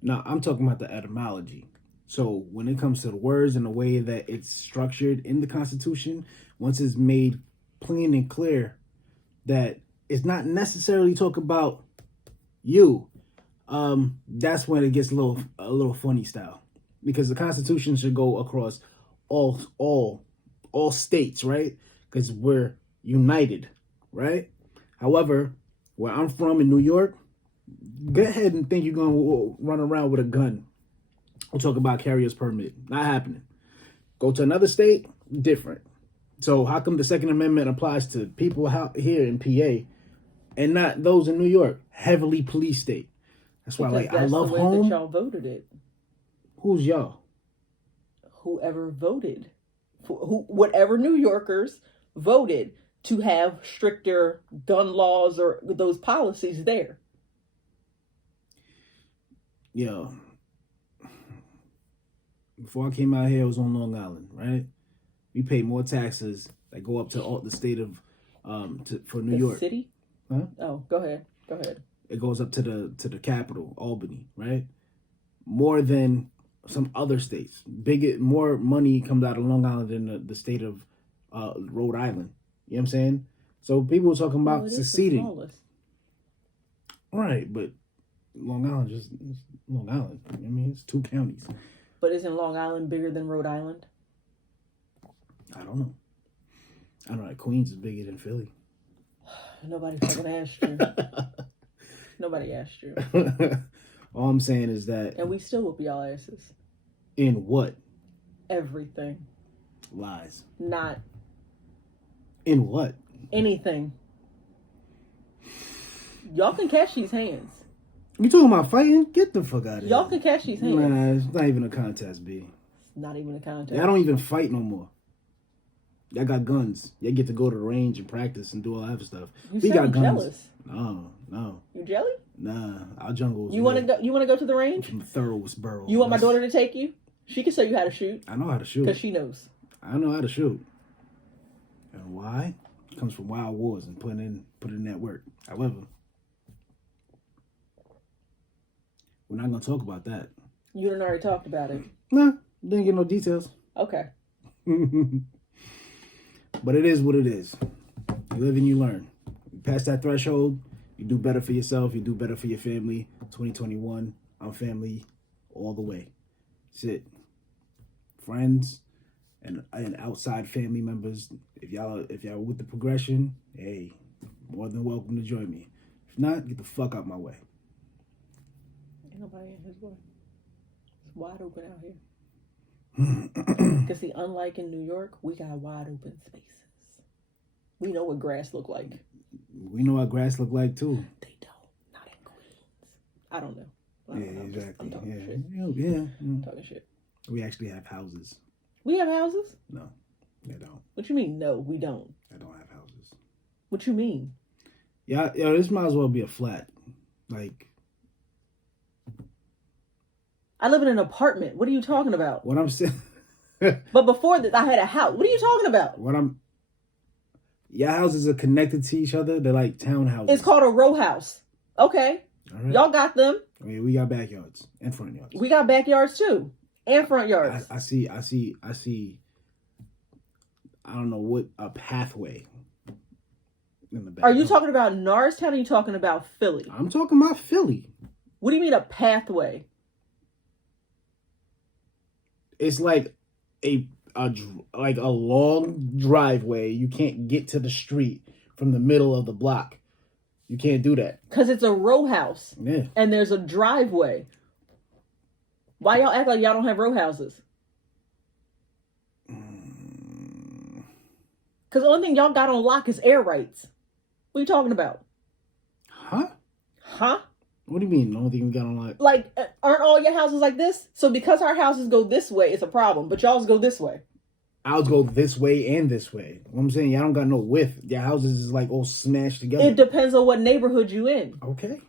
No, I'm talking about the etymology. So when it comes to the words and the way that it's structured in the Constitution, once it's made plain and clear that it's not necessarily talk about you, that's when it gets a little funny style. Because the Constitution should go across all states, right? Because we're united, right? However, where I'm from in New York, go ahead and think you're going to run around with a gun. We'll talk about carrier's permit. Not happening. Go to another state, different. So how come the Second Amendment applies to people out here in PA and not those in New York? Heavily police state. That's why, because I love the way home. that y'all voted it. Who's y'all? Whoever voted. Whatever New Yorkers voted to have stricter gun laws or those policies there. Yo, before I came out here, I was on Long Island, right? We pay more taxes that go up to all the state of for New York. City? Huh? Oh, go ahead. It goes up to the capital, Albany, right? More than some other states. More money comes out of Long Island than the state of Rhode Island. You know what I'm saying? So people are talking about seceding. Right, but Long Island just Long Island. I mean, it's 2 counties. But isn't Long Island bigger than Rhode Island? I don't know. I know that Queens is bigger than Philly. Nobody fucking asked you. Nobody asked you. All I'm saying is that... And we still whoop y'all asses. In what? Everything. Lies. Not. In what? Anything. Y'all can catch these hands. You talking about fighting? Get the fuck out of here. Y'all can catch these hands. Nah, it's not even a contest, B. It's not even a contest. Y'all don't even fight no more. Y'all got guns. Y'all get to go to the range and practice and do all that stuff. You sound jealous. No. You jelly? Nah, our jungle. You want to go? You want to go to the range? From Thoroughborough. You want my daughter to take you? She can show you how to shoot. I know how to shoot. Because she knows. I know how to shoot. And why? It comes from wild wars and putting in that work. However, We're not gonna talk about that. You done already talked about it. Nah, didn't get no details. Okay. But it is what it is. You live and you learn. You pass that threshold, you do better for yourself, you do better for your family. 2021, I'm family all the way. That's it. Friends and outside family members, if y'all with the progression, hey, more than welcome to join me. If not, get the fuck out my way. Ain't nobody in his way. It's wide open out here. Because see, unlike in New York, we got wide open spaces. We know what grass look like. We know what grass look like too. They don't. Not in Queens. I don't know. Exactly. I'm talking shit. Yeah. I'm talking shit. We actually have houses. We have houses? No, they don't. What you mean? No, we don't. I don't have houses. What you mean? Yeah, this might as well be a flat. Like, I live in an apartment. What are you talking about? what I'm saying. But before that, I had a house. What are you talking about? Your houses are connected to each other. They're like townhouses. It's called a row house. Okay. All right. Y'all got them. I mean, we got backyards and front yards. We got backyards too. And front yards. I see. I don't know what a pathway in the back. Are you talking about Norristown or are you talking about Philly? I'm talking about Philly. What do you mean a pathway? It's like a long driveway. You can't get to the street from the middle of the block. You can't do that. Because it's a row house. Yeah. And there's a driveway. Why y'all act like y'all don't have row houses? Because the only thing y'all got on lock is air rights. What are you talking about? Huh? Huh? What do you mean? The only thing we got on lock? Like, aren't all your houses like this? So because our houses go this way, it's a problem. But y'all's go this way. Ours go this way and this way. What I'm saying, y'all don't got no width. Your houses is like all smashed together. It depends on what neighborhood you in. Okay.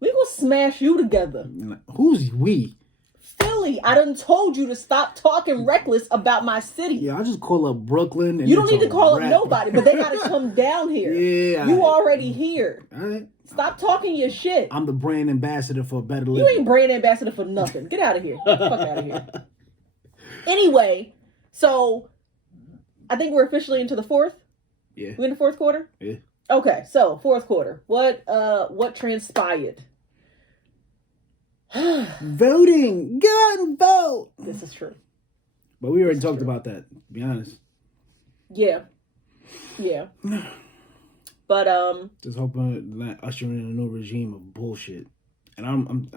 We gonna smash you together. Who's we? Philly. I done told you to stop talking reckless about my city. Yeah, I just call up Brooklyn. And you don't need to call rap. up nobody, but they gotta come down here. Yeah. You already here. All right. Stop talking your shit. I'm the brand ambassador for Better Living. You ain't brand ambassador for nothing. Get out of here. Get the fuck out of here. Anyway, so I think we're officially into the fourth. Yeah. We in the fourth quarter? Yeah. Okay, so fourth quarter. What transpired? Voting. Go and vote. This is true. But we already talked about that, to be honest. Yeah. But just hoping that ushering in a new regime of bullshit. And I'm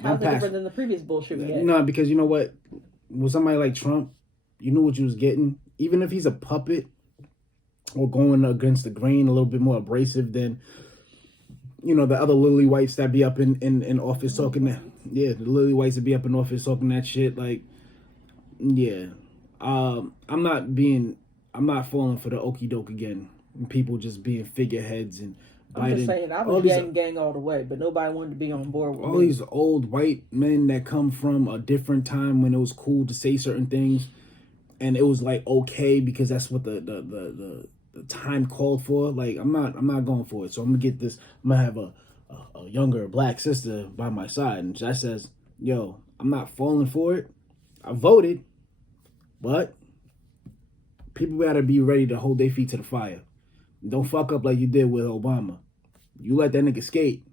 how's it different than the previous bullshit we had? No, because you know what? With somebody like Trump, you knew what you was getting. Even if he's a puppet or going against the grain, a little bit more abrasive than, you know, the other lily whites that be up in office talking that. Yeah, the lily whites that be up in office talking that shit. Like, yeah. I'm not falling for the okie doke again. People just being figureheads and Biden. I'm just saying, I was gang all the way, but nobody wanted to be on board with all me. These old white men that come from a different time when it was cool to say certain things, and it was like okay because that's what the time called for. Like I'm not going for it. So I'm gonna get this. I'm gonna have a younger black sister by my side, and that says, "Yo, I'm not falling for it. I voted, but people gotta be ready to hold their feet to the fire. Don't fuck up like you did with Obama. You let that nigga skate.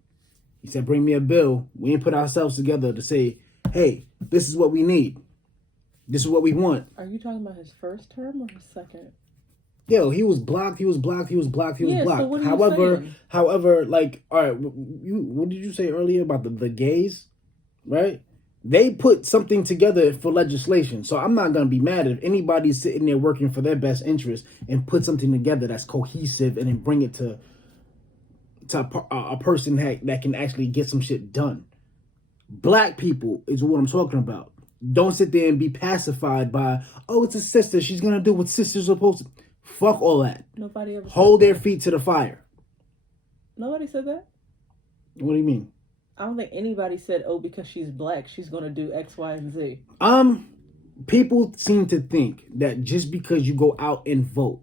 He said, bring me a bill. We ain't put ourselves together to say, hey, this is what we need. This is what we want. Are you talking about his first term or his second? Yo, he was blocked. So what are you saying? However, like, all right, what did you say earlier about the gays, right? They put something together for legislation. So I'm not going to be mad if anybody's sitting there working for their best interest and put something together that's cohesive and then bring it to a person that can actually get some shit done. Black people is what I'm talking about. Don't sit there and be pacified by, oh, it's a sister. She's going to do what sisters are supposed to. Fuck all that. Nobody ever hold their feet to the fire. Nobody said that? What do you mean? I don't think anybody said, oh, because she's black, she's going to do X, Y, and Z. People seem to think that just because you go out and vote,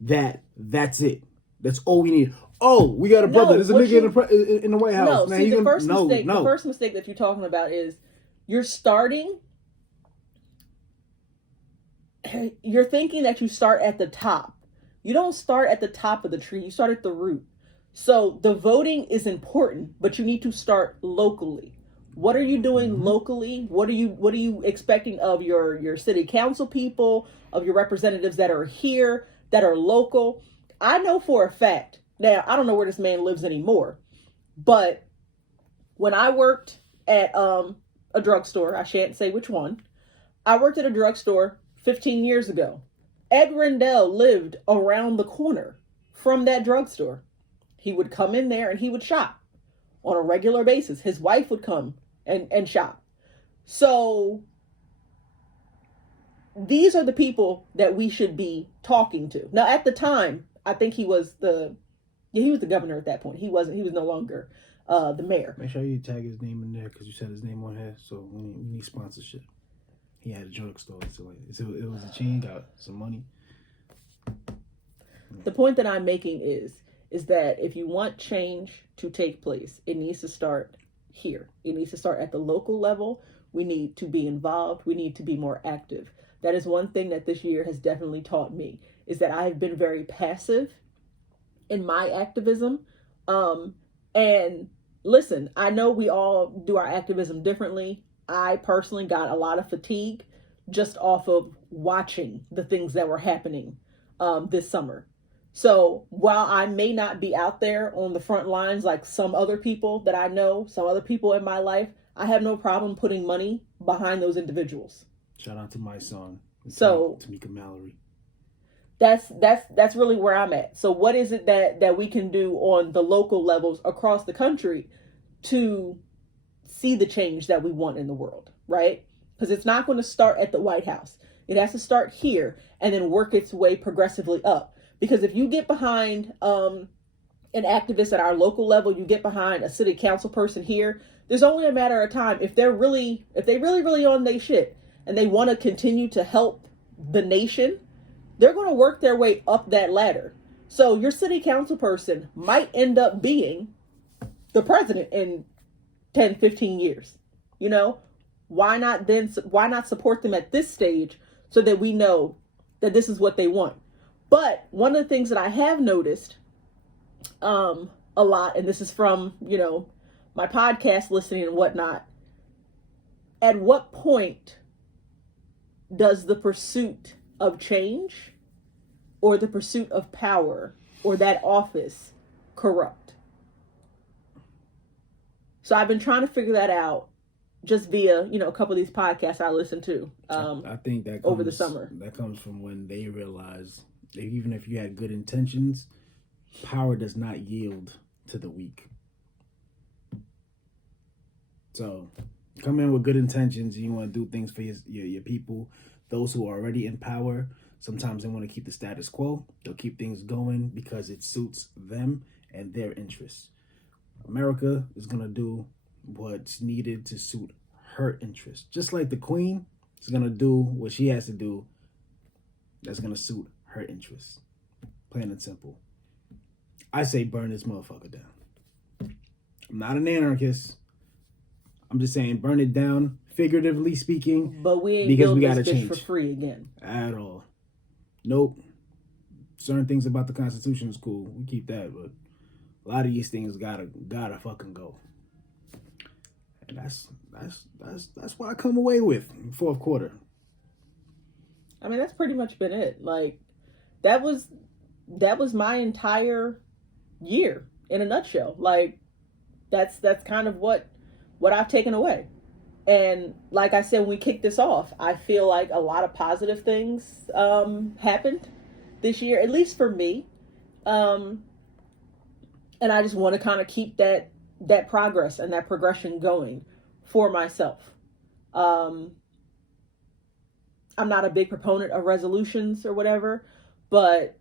that's it. That's all we need. Oh, we got a brother. No, There's a what nigga in the White House. No, Man, see, he the gonna, first no, mistake, the no. first mistake that you're talking about is you're starting. You're thinking that you start at the top. You don't start at the top of the tree. You start at the root. So the voting is important, but you need to start locally. What are you doing locally? What are you expecting of your city council people, of your representatives that are here, that are local? I know for a fact. Now, I don't know where this man lives anymore, but when I worked at a drugstore, I shan't say which one. I worked at a drugstore 15 years ago. Ed Rendell lived around the corner from that drugstore. He would come in there and he would shop on a regular basis. His wife would come and shop. So these are the people that we should be talking to. Now, at the time, I think he was the governor at that point. He was no longer the mayor. Make sure you tag his name in there because you said his name on here. So we need sponsorship. He had a drugstore, so it was a chain, got some money. The point that I'm making is that if you want change to take place, it needs to start here. It needs to start at the local level. We need to be involved. We need to be more active. That is one thing that this year has definitely taught me, is that I've been very passive in my activism. And listen, I know we all do our activism differently. I personally got a lot of fatigue just off of watching the things that were happening this summer. So while I may not be out there on the front lines like some other people that I know, some other people in my life, I have no problem putting money behind those individuals. Shout out to my son, Tamika Mallory. That's really where I'm at. So what is it that we can do on the local levels across the country to see the change that we want in the world, right? Because it's not going to start at the White House. It has to start here and then work its way progressively up. Because if you get behind an activist at our local level, you get behind a city council person here, there's only a matter of time. If they really on their shit and they want to continue to help the nation, they're going to work their way up that ladder. So your city council person might end up being the president in 10, 15 years. You know, why not support them at this stage so that we know that this is what they want? But one of the things that I have noticed a lot, and this is from, my podcast listening and whatnot, at what point does the pursuit of change or the pursuit of power or that office corrupt? So I've been trying to figure that out just via, a couple of these podcasts I listened to I think that over the summer. That comes from when they realize that even if you had good intentions, power does not yield to the weak. So come in with good intentions and you want to do things for your people, those who are already in power. Sometimes they want to keep the status quo. They'll keep things going because it suits them and their interests. America is going to do what's needed to suit her interests. Just like the Queen is going to do what she has to do that's going to suit her interests. Plain and simple. I say burn this motherfucker down. I'm not an anarchist. I'm just saying burn it down, figuratively speaking. But we ain't because we building gotta this bitch change for free again. At all. Nope. Certain things about the Constitution is cool. We keep that, but a lot of these things gotta fucking go. And that's what I come away with in fourth quarter. I mean, that's pretty much been it. Like, that was my entire year in a nutshell. Like, that's kind of what I've taken away. And like I said, when we kicked this off, I feel like a lot of positive things happened this year, at least for me. And I just want to kind of keep that progress and that progression going for myself. I'm not a big proponent of resolutions or whatever, but,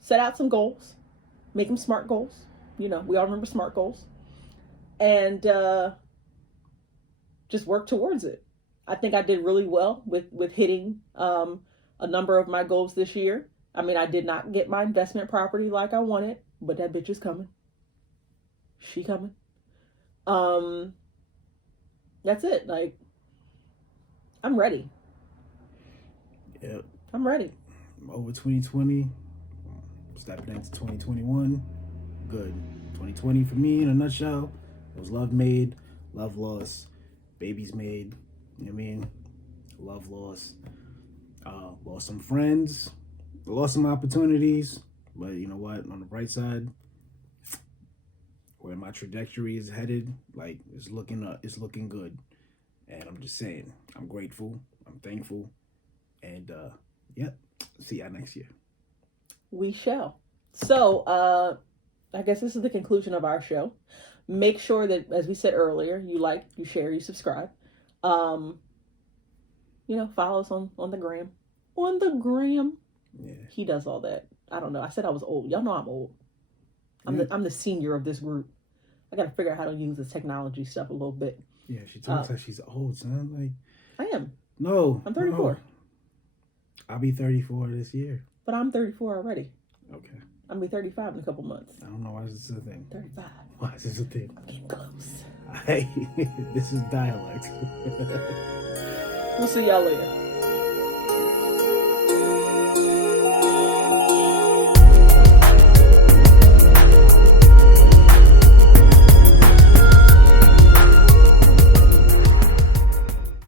set out some goals, make them SMART goals. We all remember SMART goals. And just work towards it. I think I did really well with hitting a number of my goals this year. I mean, I did not get my investment property like I wanted. but that bitch is coming. She coming. That's it. Like, I'm ready. Yep. I'm ready. Over 2020, stepping into 2021. Good. 2020 for me, in a nutshell, it was love made, love lost, babies made. You know what I mean? Love lost. Lost some friends, lost some opportunities, but you know what? On the bright side, where my trajectory is headed, like it's looking up, it's looking good. And I'm just saying, I'm grateful, I'm thankful, and yep. See y'all next year. We shall. So, I guess this is the conclusion of our show. Make sure that, as we said earlier, you like, you share, you subscribe. Follow us on the gram. On the gram. Yeah. He does all that. I don't know. I said I was old. Y'all know I'm old. I'm the senior of this group. I gotta figure out how to use this technology stuff a little bit. Yeah, she talks like she's old, son. Like I am. No. I'm 34. No. I'll be 34 this year. But I'm 34 already. Okay. I'll be 35 in a couple months. I don't know why this is a thing. 35. Why is this a thing? I'm getting close. Hey, this is Dialect. We'll see y'all later.